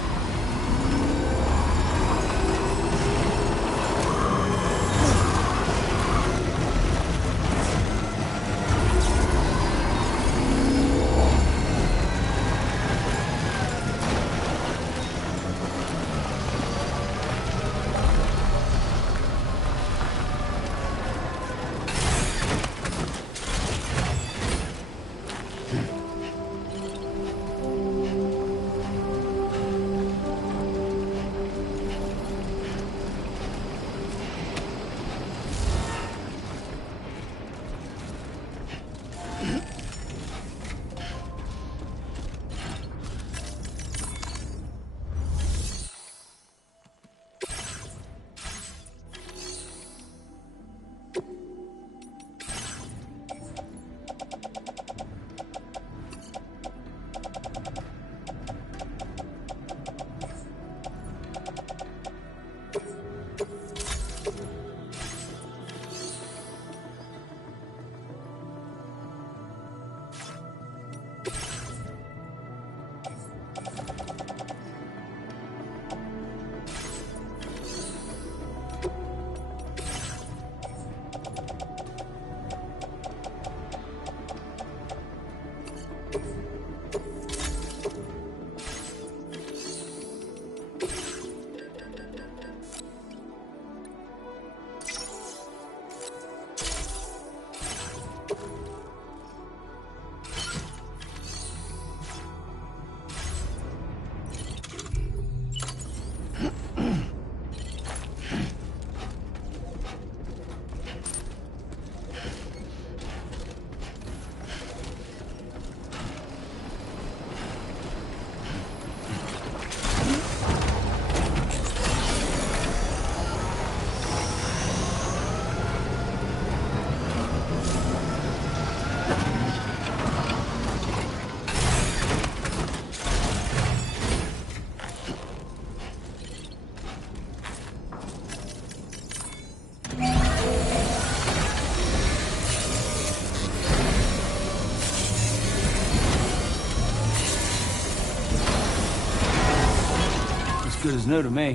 Good as new to me.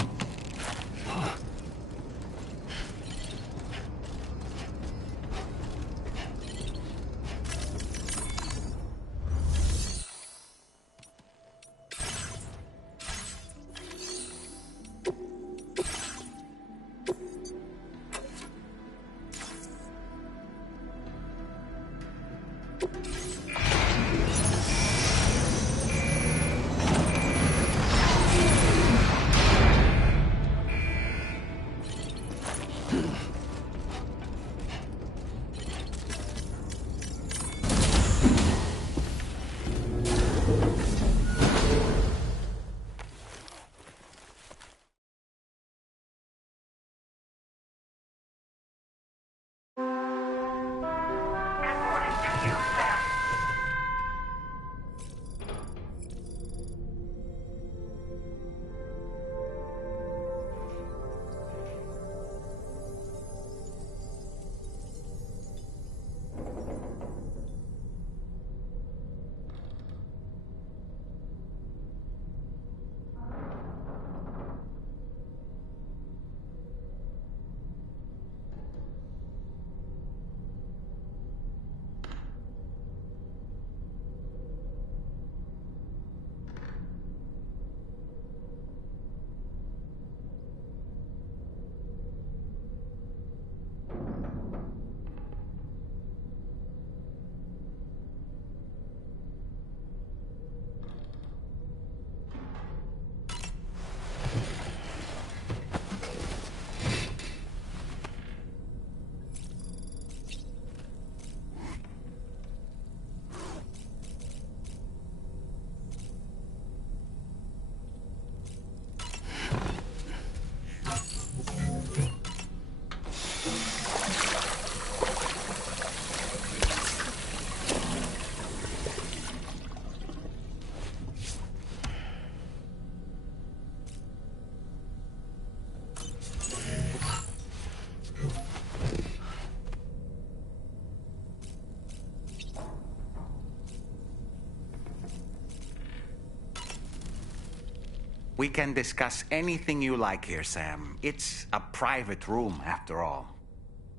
We can discuss anything you like here, Sam. It's a private room, after all.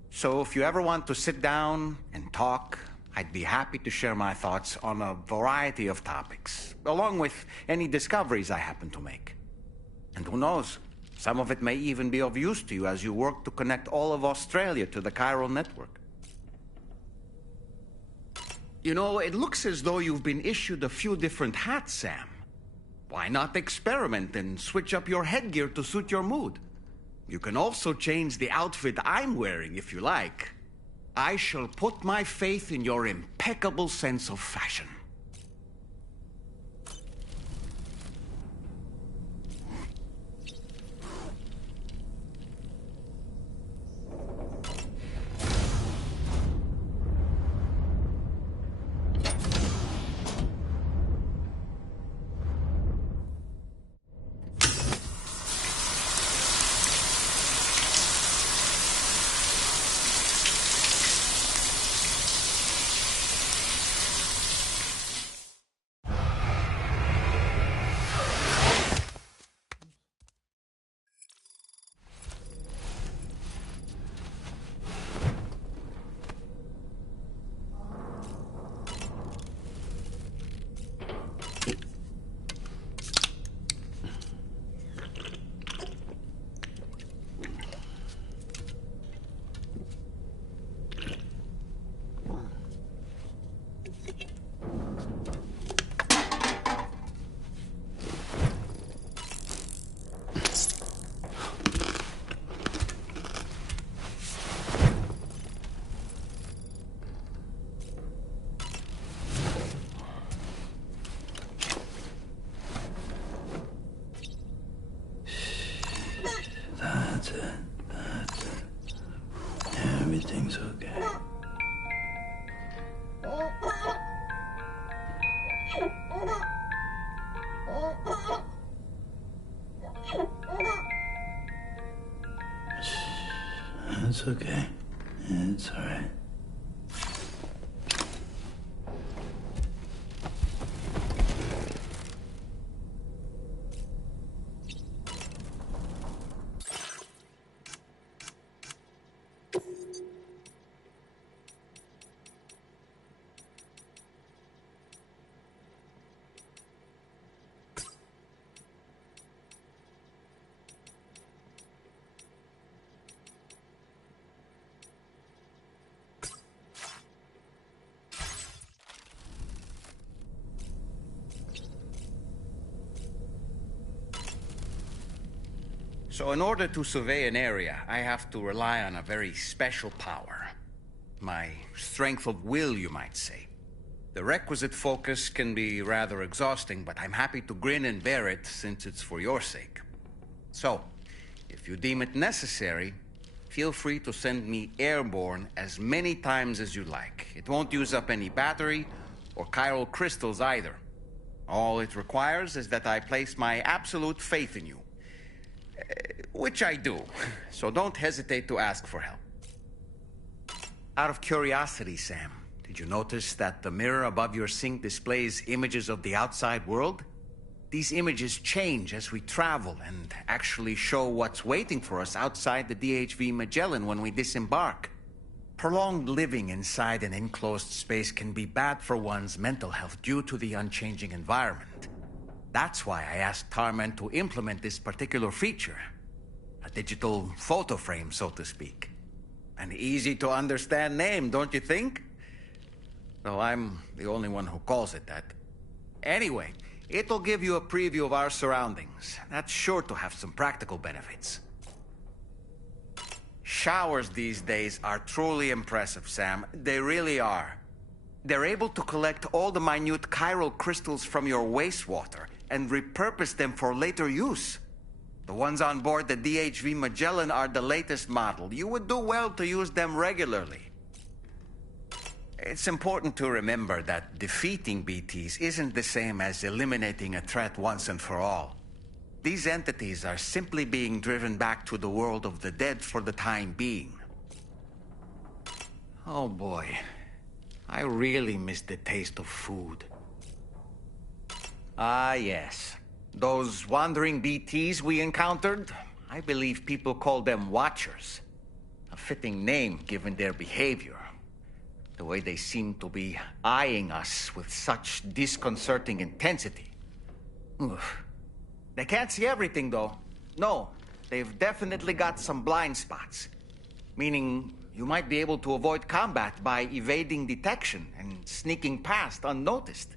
So if you ever want to sit down and talk, I'd be happy to share my thoughts on a variety of topics, along with any discoveries I happen to make. And who knows, some of it may even be of use to you as you work to connect all of Australia to the chiral network. You know, it looks as though you've been issued a few different hats, Sam. Why not experiment and switch up your headgear to suit your mood? You can also change the outfit I'm wearing if you like. I shall put my faith in your impeccable sense of fashion. That's it. Everything's okay. It's okay. It's all right. So in order to survey an area, I have to rely on a very special power. My strength of will, you might say. The requisite focus can be rather exhausting, but I'm happy to grin and bear it since it's for your sake. So, if you deem it necessary, feel free to send me airborne as many times as you like. It won't use up any battery or chiral crystals either. All it requires is that I place my absolute faith in you. Which I do, so don't hesitate to ask for help. Out of curiosity, Sam, did you notice that the mirror above your sink displays images of the outside world? These images change as we travel and actually show what's waiting for us outside the DHV Magellan when we disembark. Prolonged living inside an enclosed space can be bad for one's mental health due to the unchanging environment. That's why I asked Tarman to implement this particular feature. A digital photo frame, so to speak. An easy-to-understand name, don't you think? Though I'm the only one who calls it that. Anyway, it'll give you a preview of our surroundings. That's sure to have some practical benefits. Showers these days are truly impressive, Sam. They really are. They're able to collect all the minute chiral crystals from your wastewater and repurpose them for later use. The ones on board the DHV Magellan are the latest model. You would do well to use them regularly. It's important to remember that defeating BTs isn't the same as eliminating a threat once and for all. These entities are simply being driven back to the world of the dead for the time being. Oh boy, I really miss the taste of food. Ah yes, Those wandering BTs we encountered, I believe people call them Watchers. A fitting name given their behavior. The way they seem to be eyeing us with such disconcerting intensity. Oof. They can't see everything, though. No, they've definitely got some blind spots. Meaning, you might be able to avoid combat by evading detection and sneaking past unnoticed.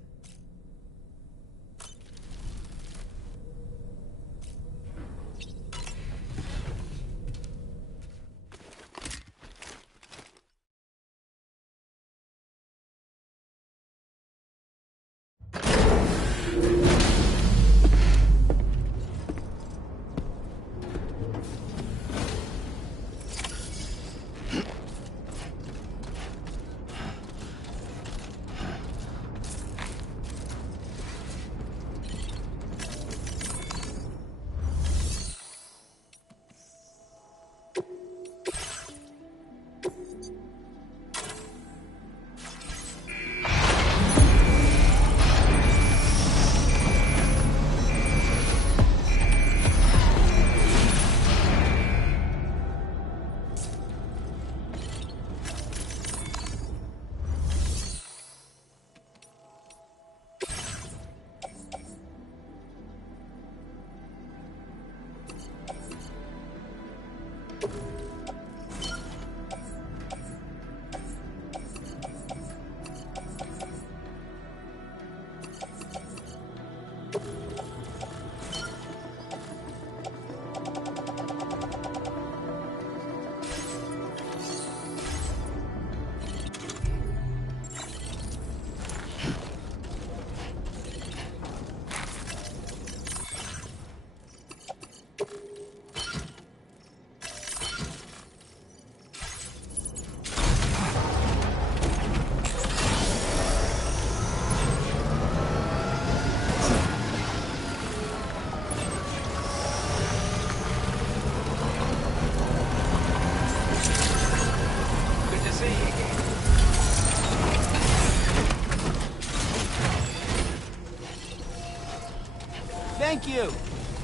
Thank you.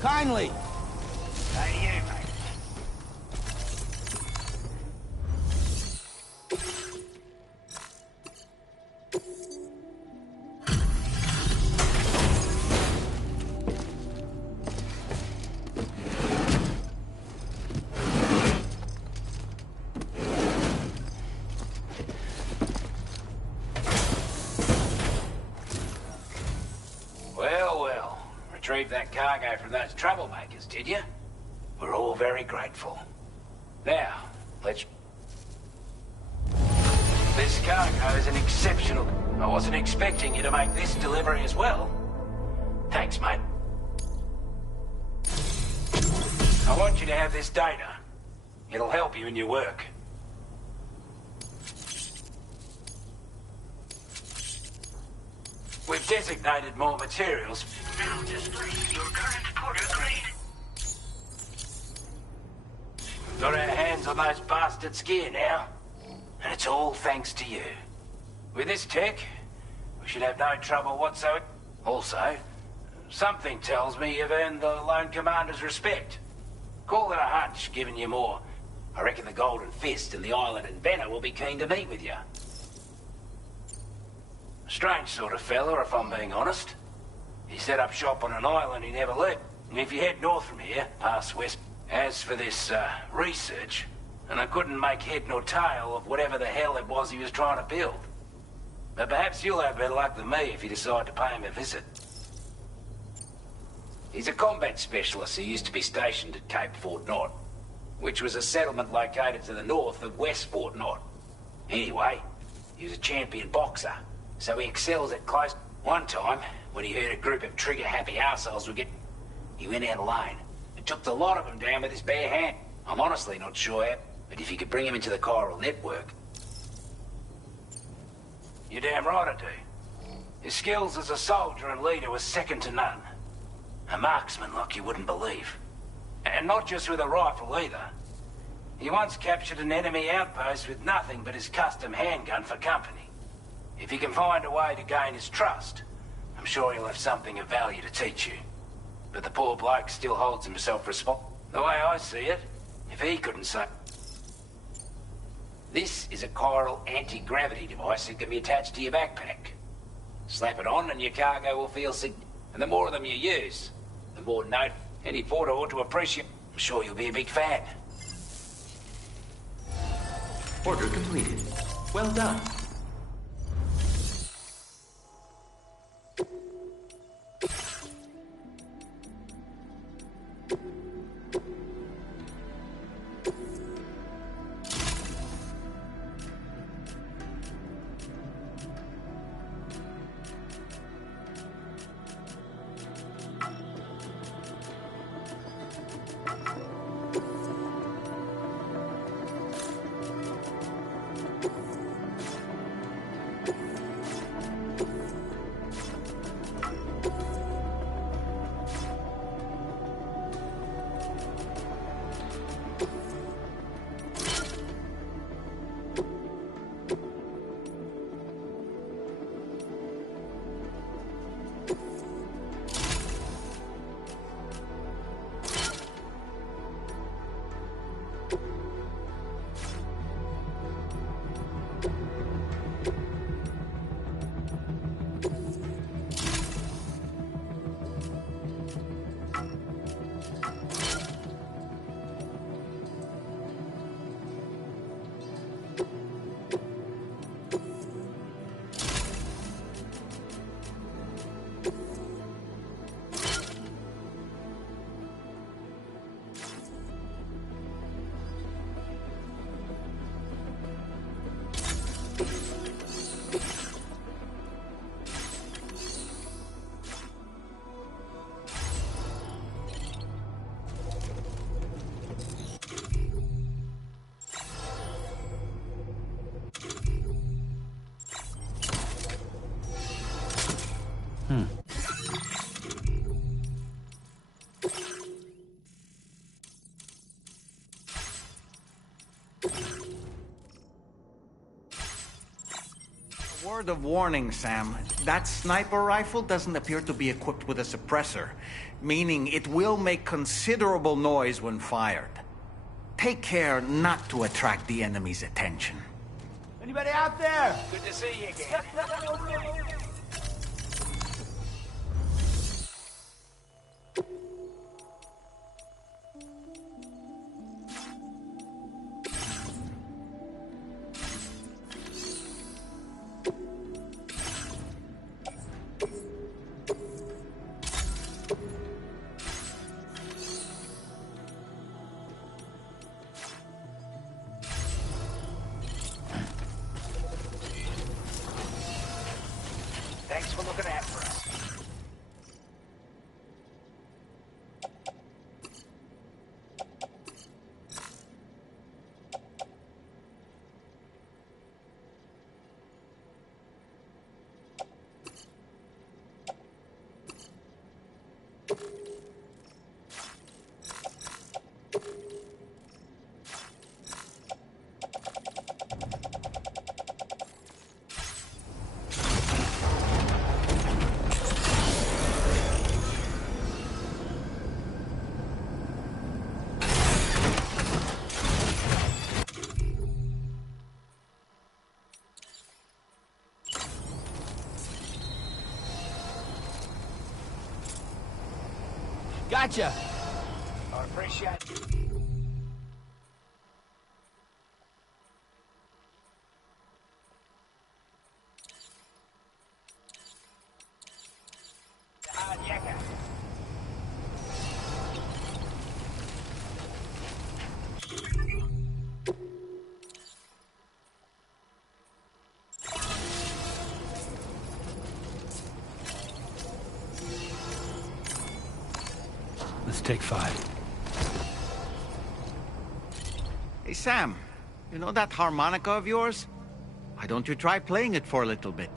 Kindly. Hey, you, mate. Retrieved that cargo from those troublemakers, did you? We're all very grateful. Now, let's... This cargo is an exceptional... I wasn't expecting you to make this delivery as well. Thanks, mate. I want you to have this data. It'll help you in your work. We've designated more materials. Now display your current order grade. Got our hands on those bastards' gear now. And it's all thanks to you. With this tech, we should have no trouble whatsoever. Also, something tells me you've earned the Lone Commander's respect. Call it a hunch, giving you more. I reckon the Golden Fist and the Island Inventor will be keen to meet with you. Strange sort of fella, if I'm being honest. He set up shop on an island he never left. And if you head north from here, past west... As for this, research, and I couldn't make head nor tail of whatever the hell it was he was trying to build. But perhaps you'll have better luck than me if you decide to pay him a visit. He's a combat specialist who used to be stationed at Cape Fort Knott, which was a settlement located to the north of West Fort Knott. Anyway, he was a champion boxer, so he excels at close... One time, when he heard a group of trigger-happy arseholes would get... He went out alone, and took the lot of them down with his bare hand. I'm honestly not sure how, but if you could bring him into the chiral network... You're damn right I do. His skills as a soldier and leader was second to none. A marksman like you wouldn't believe. And not just with a rifle either. He once captured an enemy outpost with nothing but his custom handgun for company. If he can find a way to gain his trust, I'm sure he'll have something of value to teach you. But the poor bloke still holds himself responsible. The way I see it, if he couldn't say... This is a chiral anti-gravity device that can be attached to your backpack. Slap it on and your cargo will feel and the more of them you use, the more note any porter ought to appreciate. I'm sure you'll be a big fan. Order completed. Well done. Word of warning, Sam. That sniper rifle doesn't appear to be equipped with a suppressor, meaning it will make considerable noise when fired. Take care not to attract the enemy's attention. Anybody out there? Good to see you again. Thanks for looking out for us. Gotcha. I appreciate it. Hard yakka. Let's take 5. Hey, Sam. You know that harmonica of yours? Why don't you try playing it for a little bit?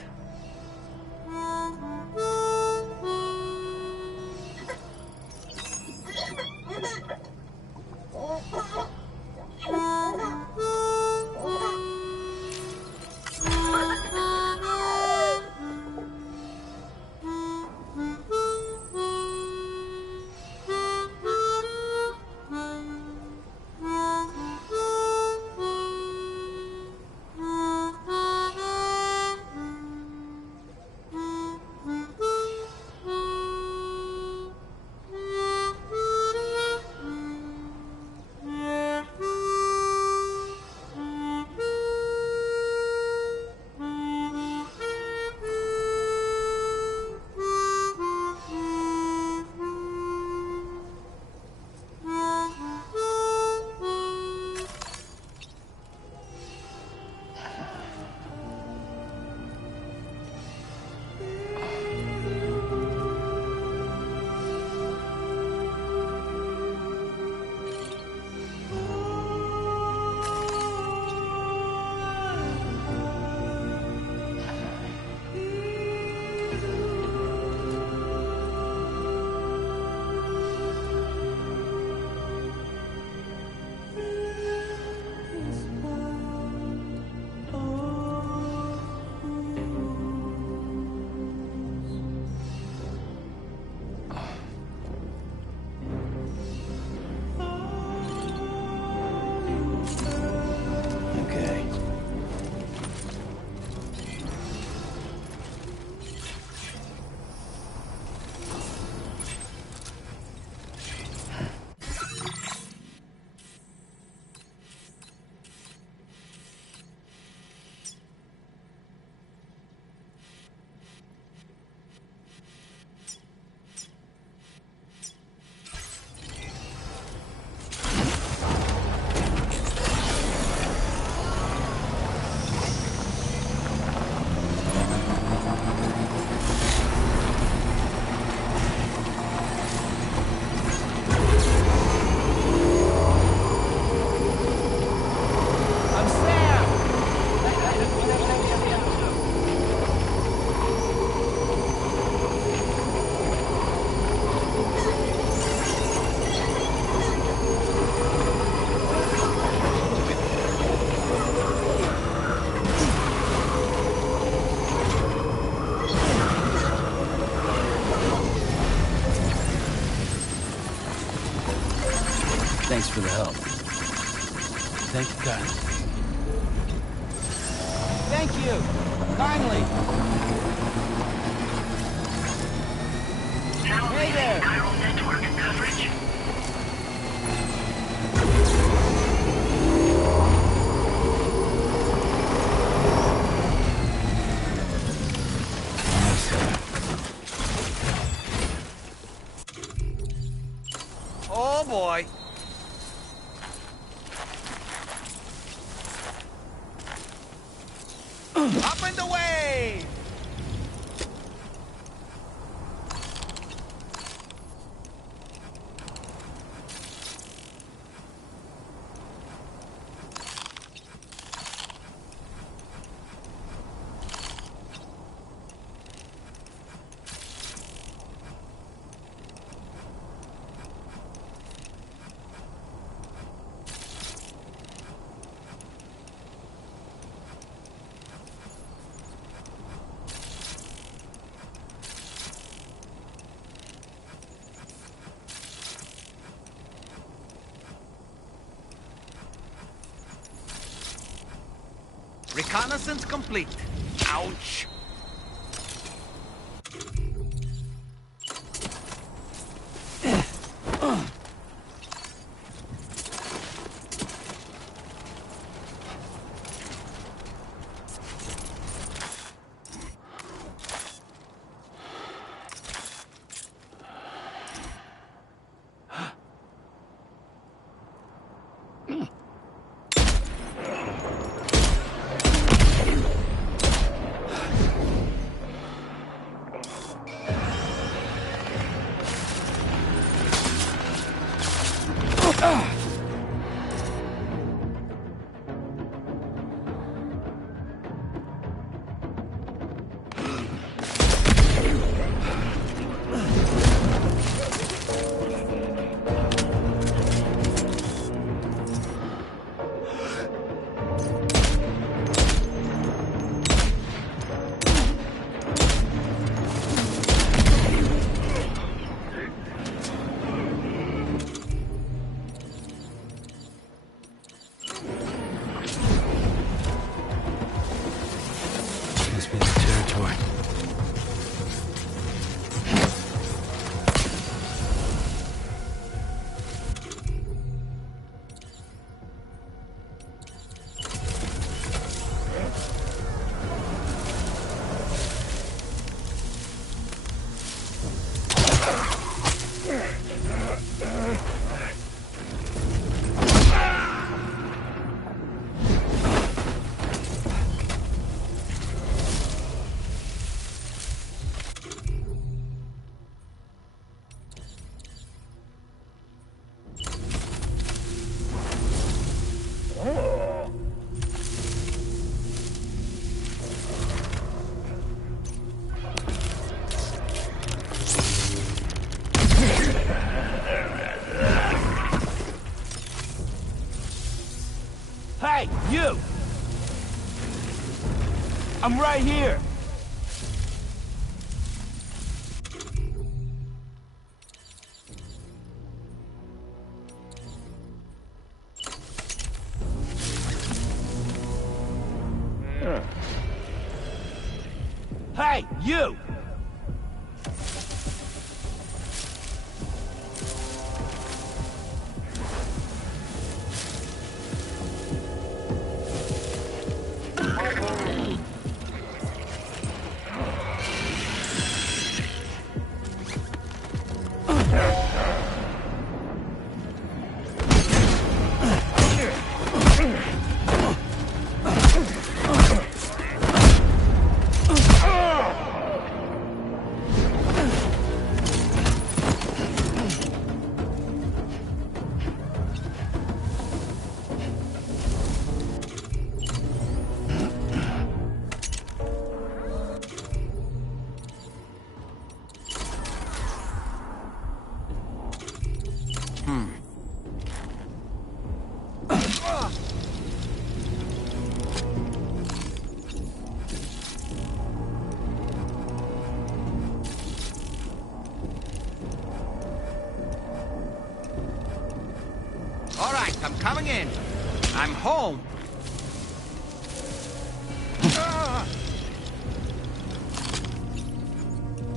for the help. Thank you, guys. Thank you. Kindly. Hey there. Chiral network coverage. Oh boy. Up and away! Reconnaissance complete. Ouch. Hey, you! I'm right here! Hey, you! I'm coming in. I'm home.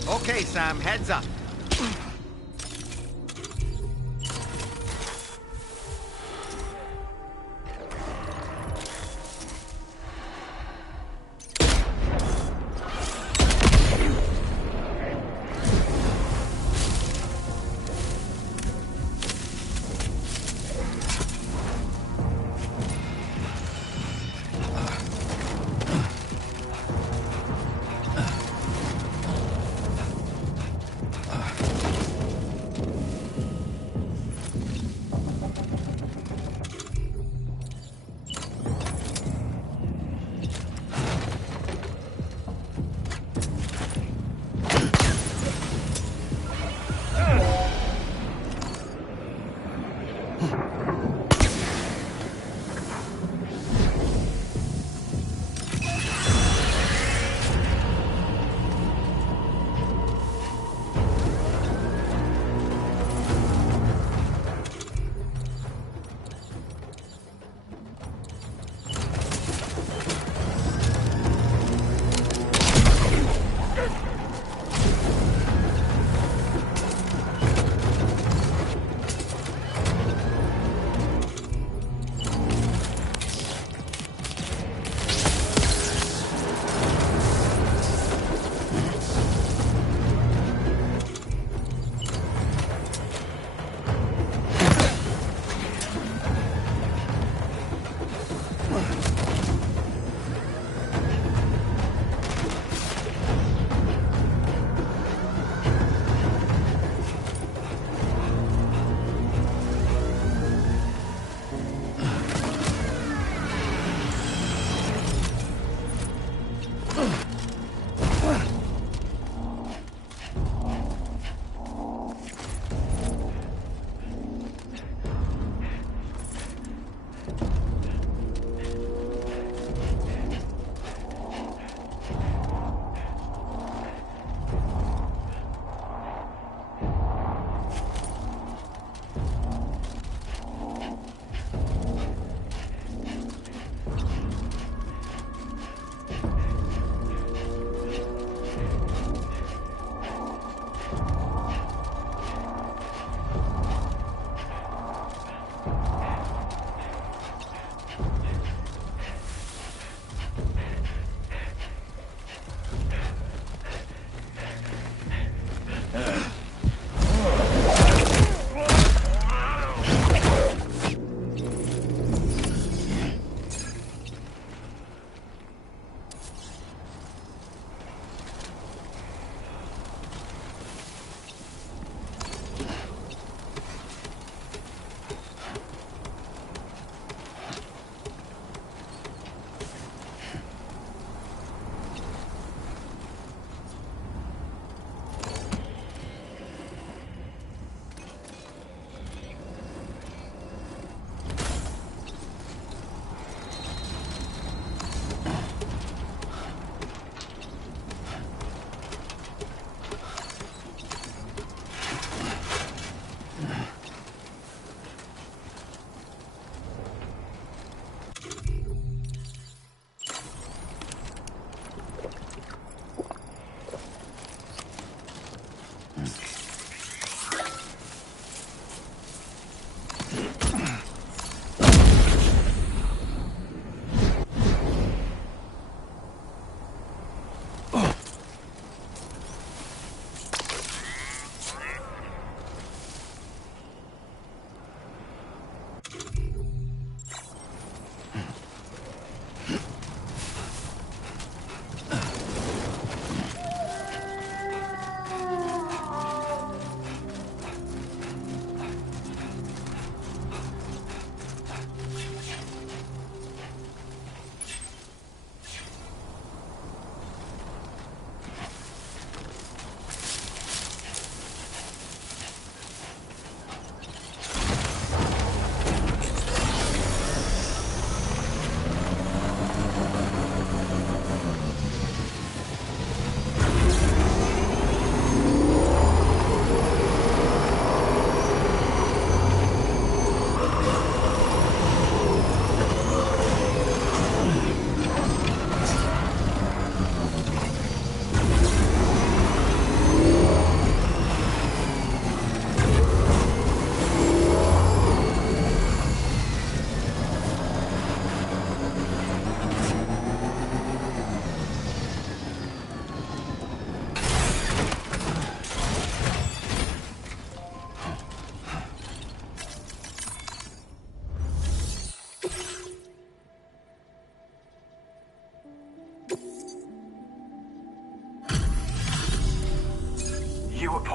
Okay, Sam, heads up.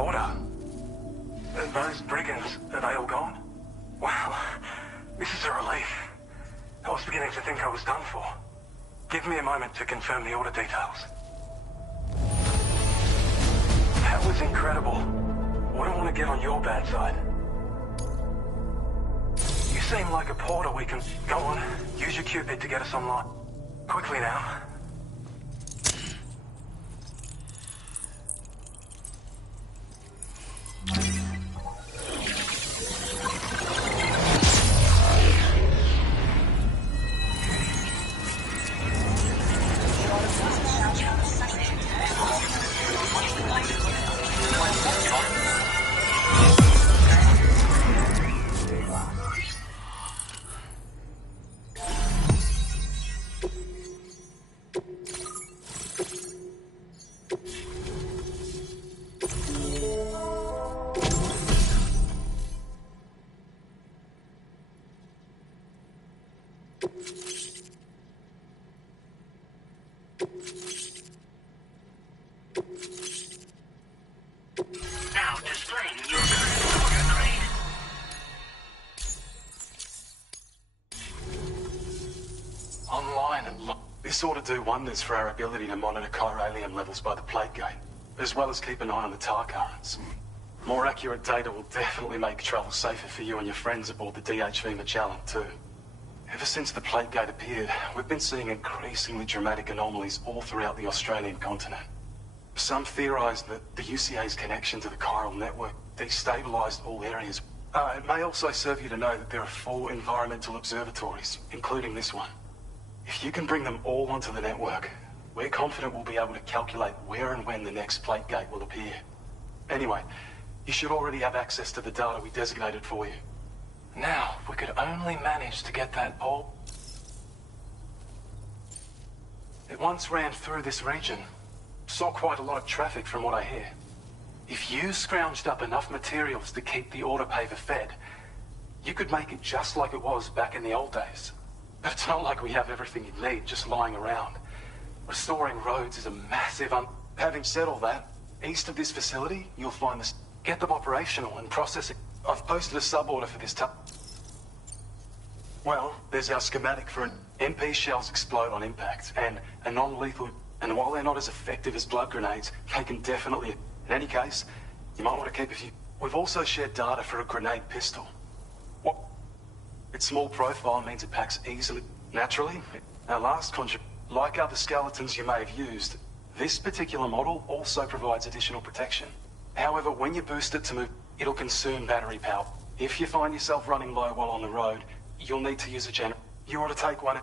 Porter. Those brigands, are they all gone? Well, this is a relief. I was beginning to think I was done for. Give me a moment to confirm the order details. That was incredible. Wouldn't want to get on your bad side. You seem like a porter we can... Go on, use your Cupid to get us online. Quickly now. Now displaying your current order grade. Online and this ought to do wonders for our ability to monitor chiralium levels by the plague gate, as well as keep an eye on the tar currents. More accurate data will definitely make travel safer for you and your friends aboard the DHV Magellan too. Ever since the plague gate appeared, we've been seeing increasingly dramatic anomalies all throughout the Australian continent. Some theorise that the UCA's connection to the chiral network destabilised all areas. It may also serve you to know that there are 4 environmental observatories, including this one. If you can bring them all onto the network, we're confident we'll be able to calculate where and when the next plague gate will appear. Anyway, you should already have access to the data we designated for you. Now, if we could only manage to get that ball... It once ran through this region. Saw quite a lot of traffic from what I hear. If you scrounged up enough materials to keep the autopaver fed, you could make it just like it was back in the old days. But it's not like we have everything you need just lying around. Restoring roads is a massive Having said all that, east of this facility, you'll find this... Get them operational and processing. I've posted a sub-order for this Well, there's our schematic for an... MP shells explode on impact, and a non-lethal... And while they're not as effective as blood grenades, they can definitely... In any case, you might want to keep a few... We've also shared data for a grenade pistol. What? Its small profile means it packs easily. Naturally, our last like other skeletons you may have used, this particular model also provides additional protection. However, when you boost it to move, it'll consume battery power. If you find yourself running low while on the road, you'll need to use a generator. You ought to take one.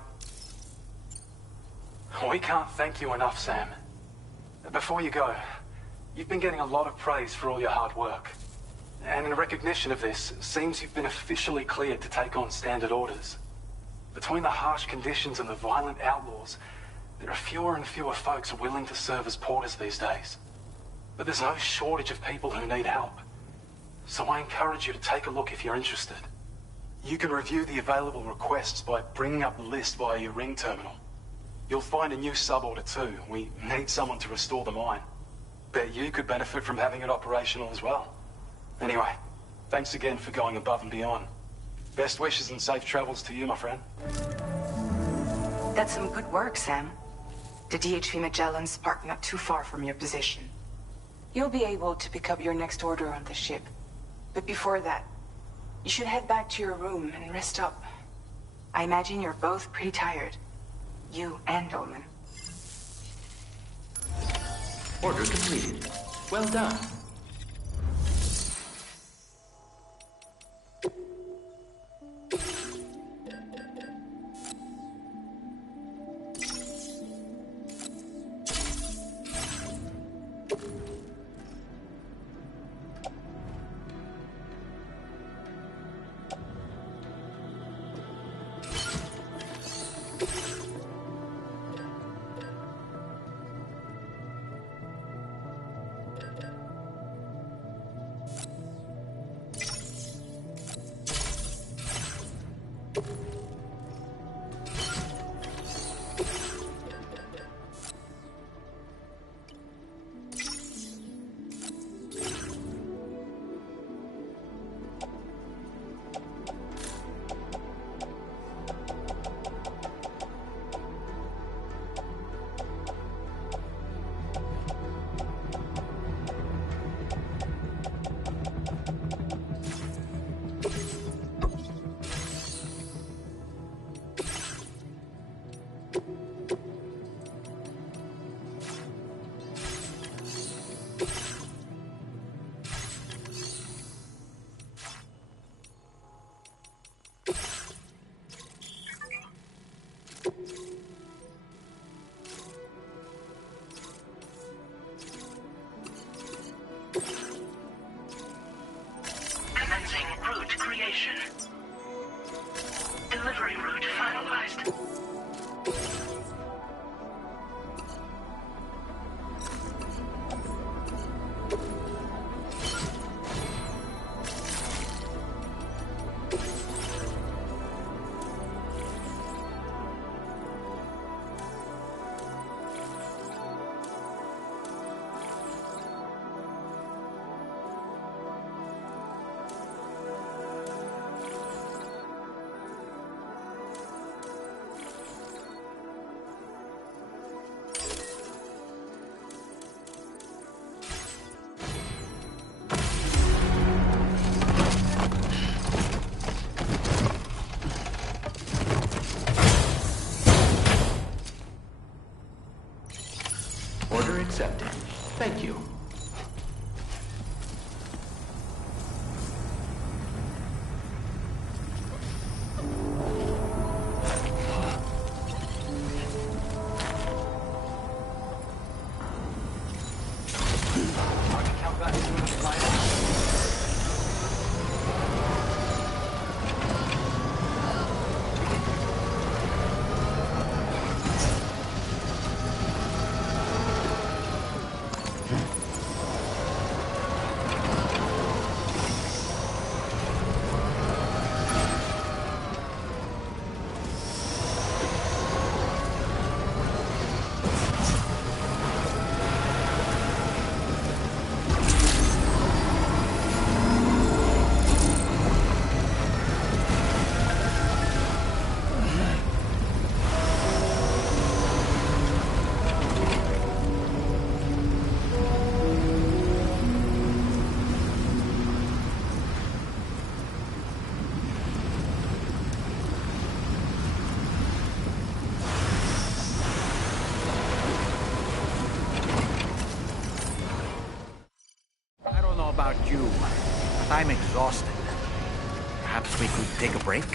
We can't thank you enough, Sam. Before you go, you've been getting a lot of praise for all your hard work. And in recognition of this, it seems you've been officially cleared to take on standard orders. Between the harsh conditions and the violent outlaws, there are fewer and fewer folks willing to serve as porters these days. But there's no shortage of people who need help. So I encourage you to take a look if you're interested. You can review the available requests by bringing up the list via your ring terminal. You'll find a new sub-order too. We need someone to restore the mine. Bet you could benefit from having it operational as well. Anyway, thanks again for going above and beyond. Best wishes and safe travels to you, my friend. That's some good work, Sam. The DHV Magellan's parked not too far from your position. You'll be able to pick up your next order on the ship. But before that, you should head back to your room and rest up. I imagine you're both pretty tired. You and Dolman. Order completed. Well done. accepted. Thank you. About you, but I'm exhausted. Perhaps we could take a break?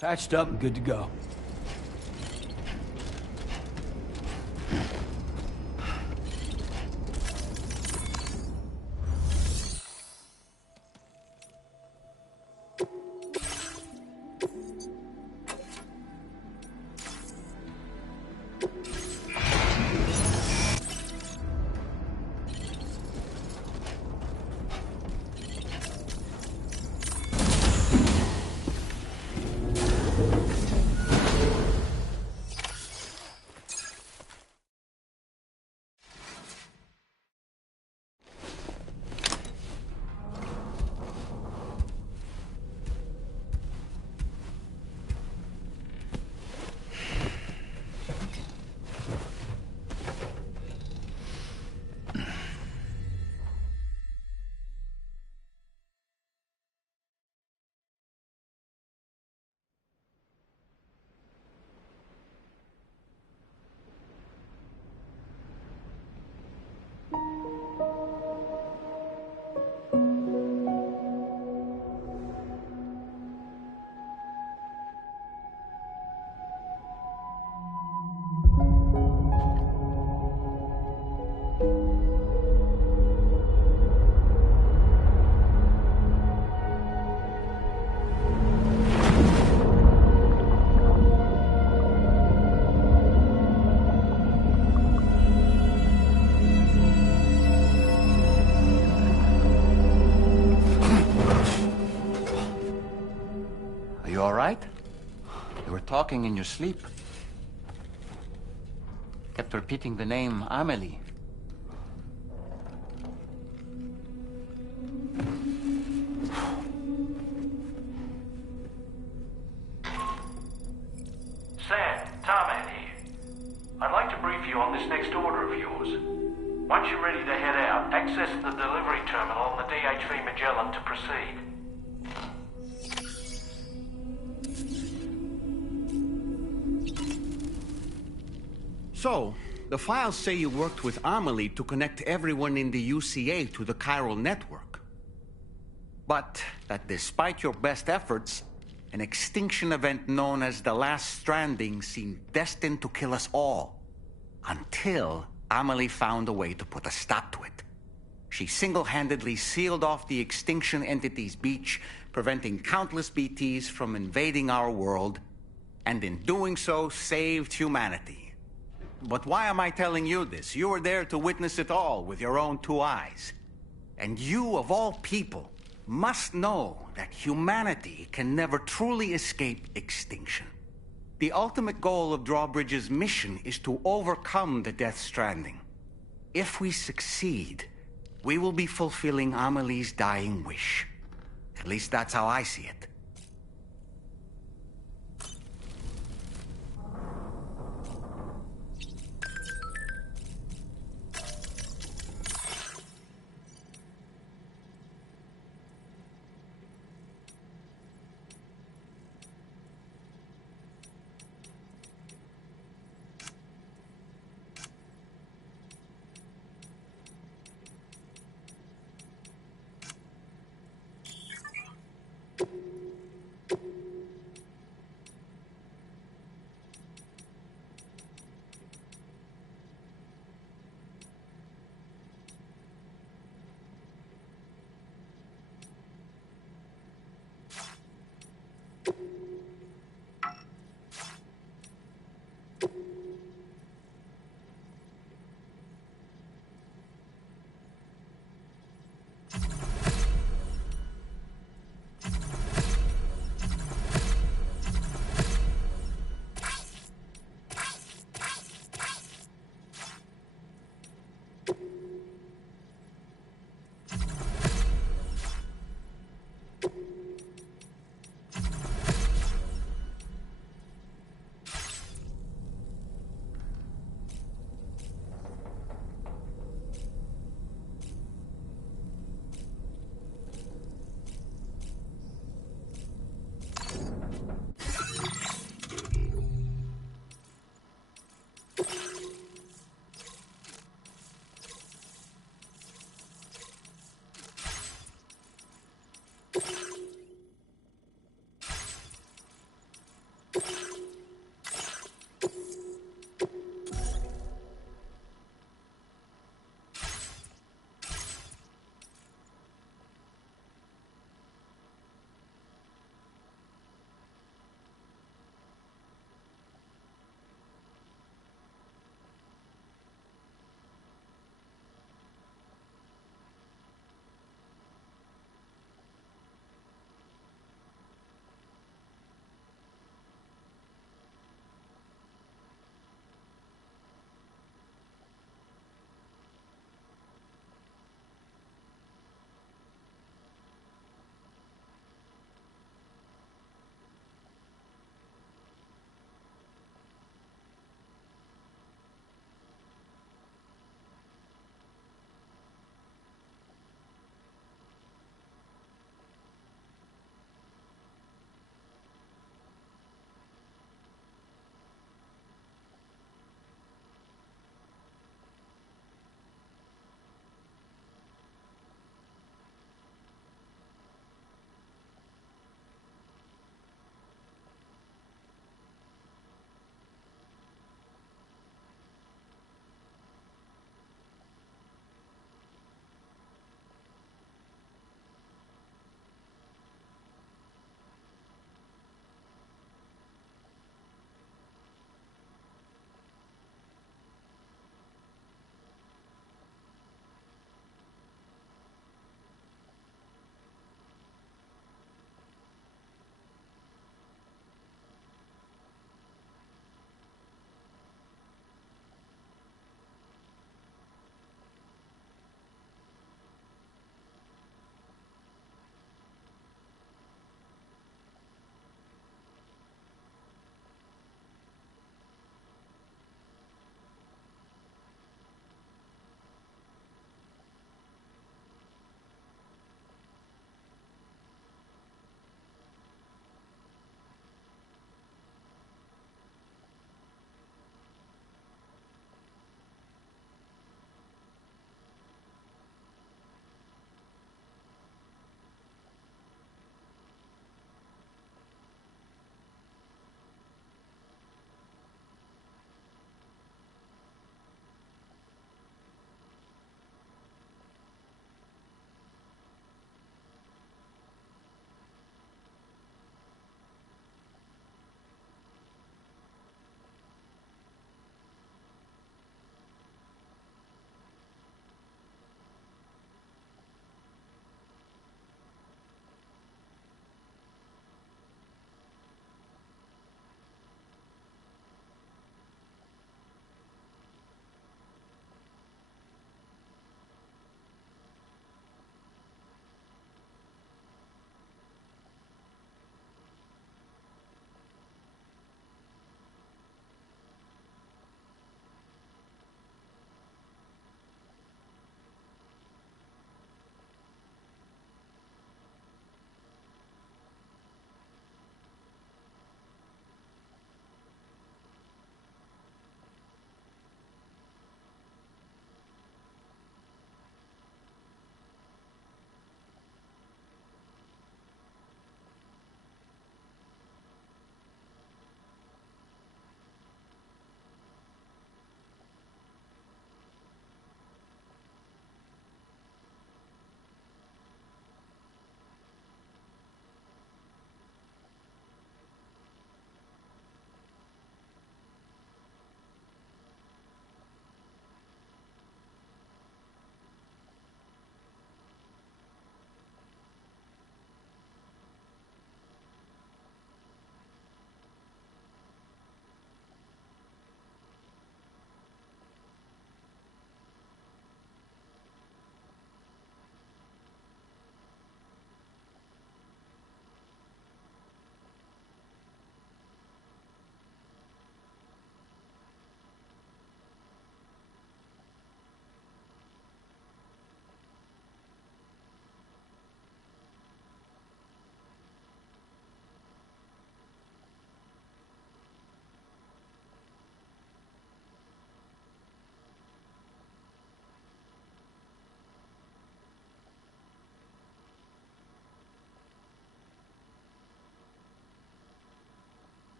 Patched up and good to go. Talking in your sleep. Kept repeating the name Amelie. Sam, Tarman here. I'd like to brief you on this next order of yours. Once you're ready to head out, access the delivery terminal on the DHV Magellan to proceed. So, the files say you worked with Amelie to connect everyone in the UCA to the chiral network. But that despite your best efforts, an extinction event known as the Last Stranding seemed destined to kill us all. Until Amelie found a way to put a stop to it. She single-handedly sealed off the extinction entity's beach, preventing countless BTs from invading our world, and in doing so, saved humanity. But why am I telling you this? You were there to witness it all with your own two eyes. And you, of all people, must know that humanity can never truly escape extinction. The ultimate goal of Drawbridge's mission is to overcome the Death Stranding. If we succeed, we will be fulfilling Amelie's dying wish. At least that's how I see it.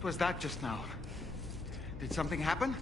What was that just now? Did something happen?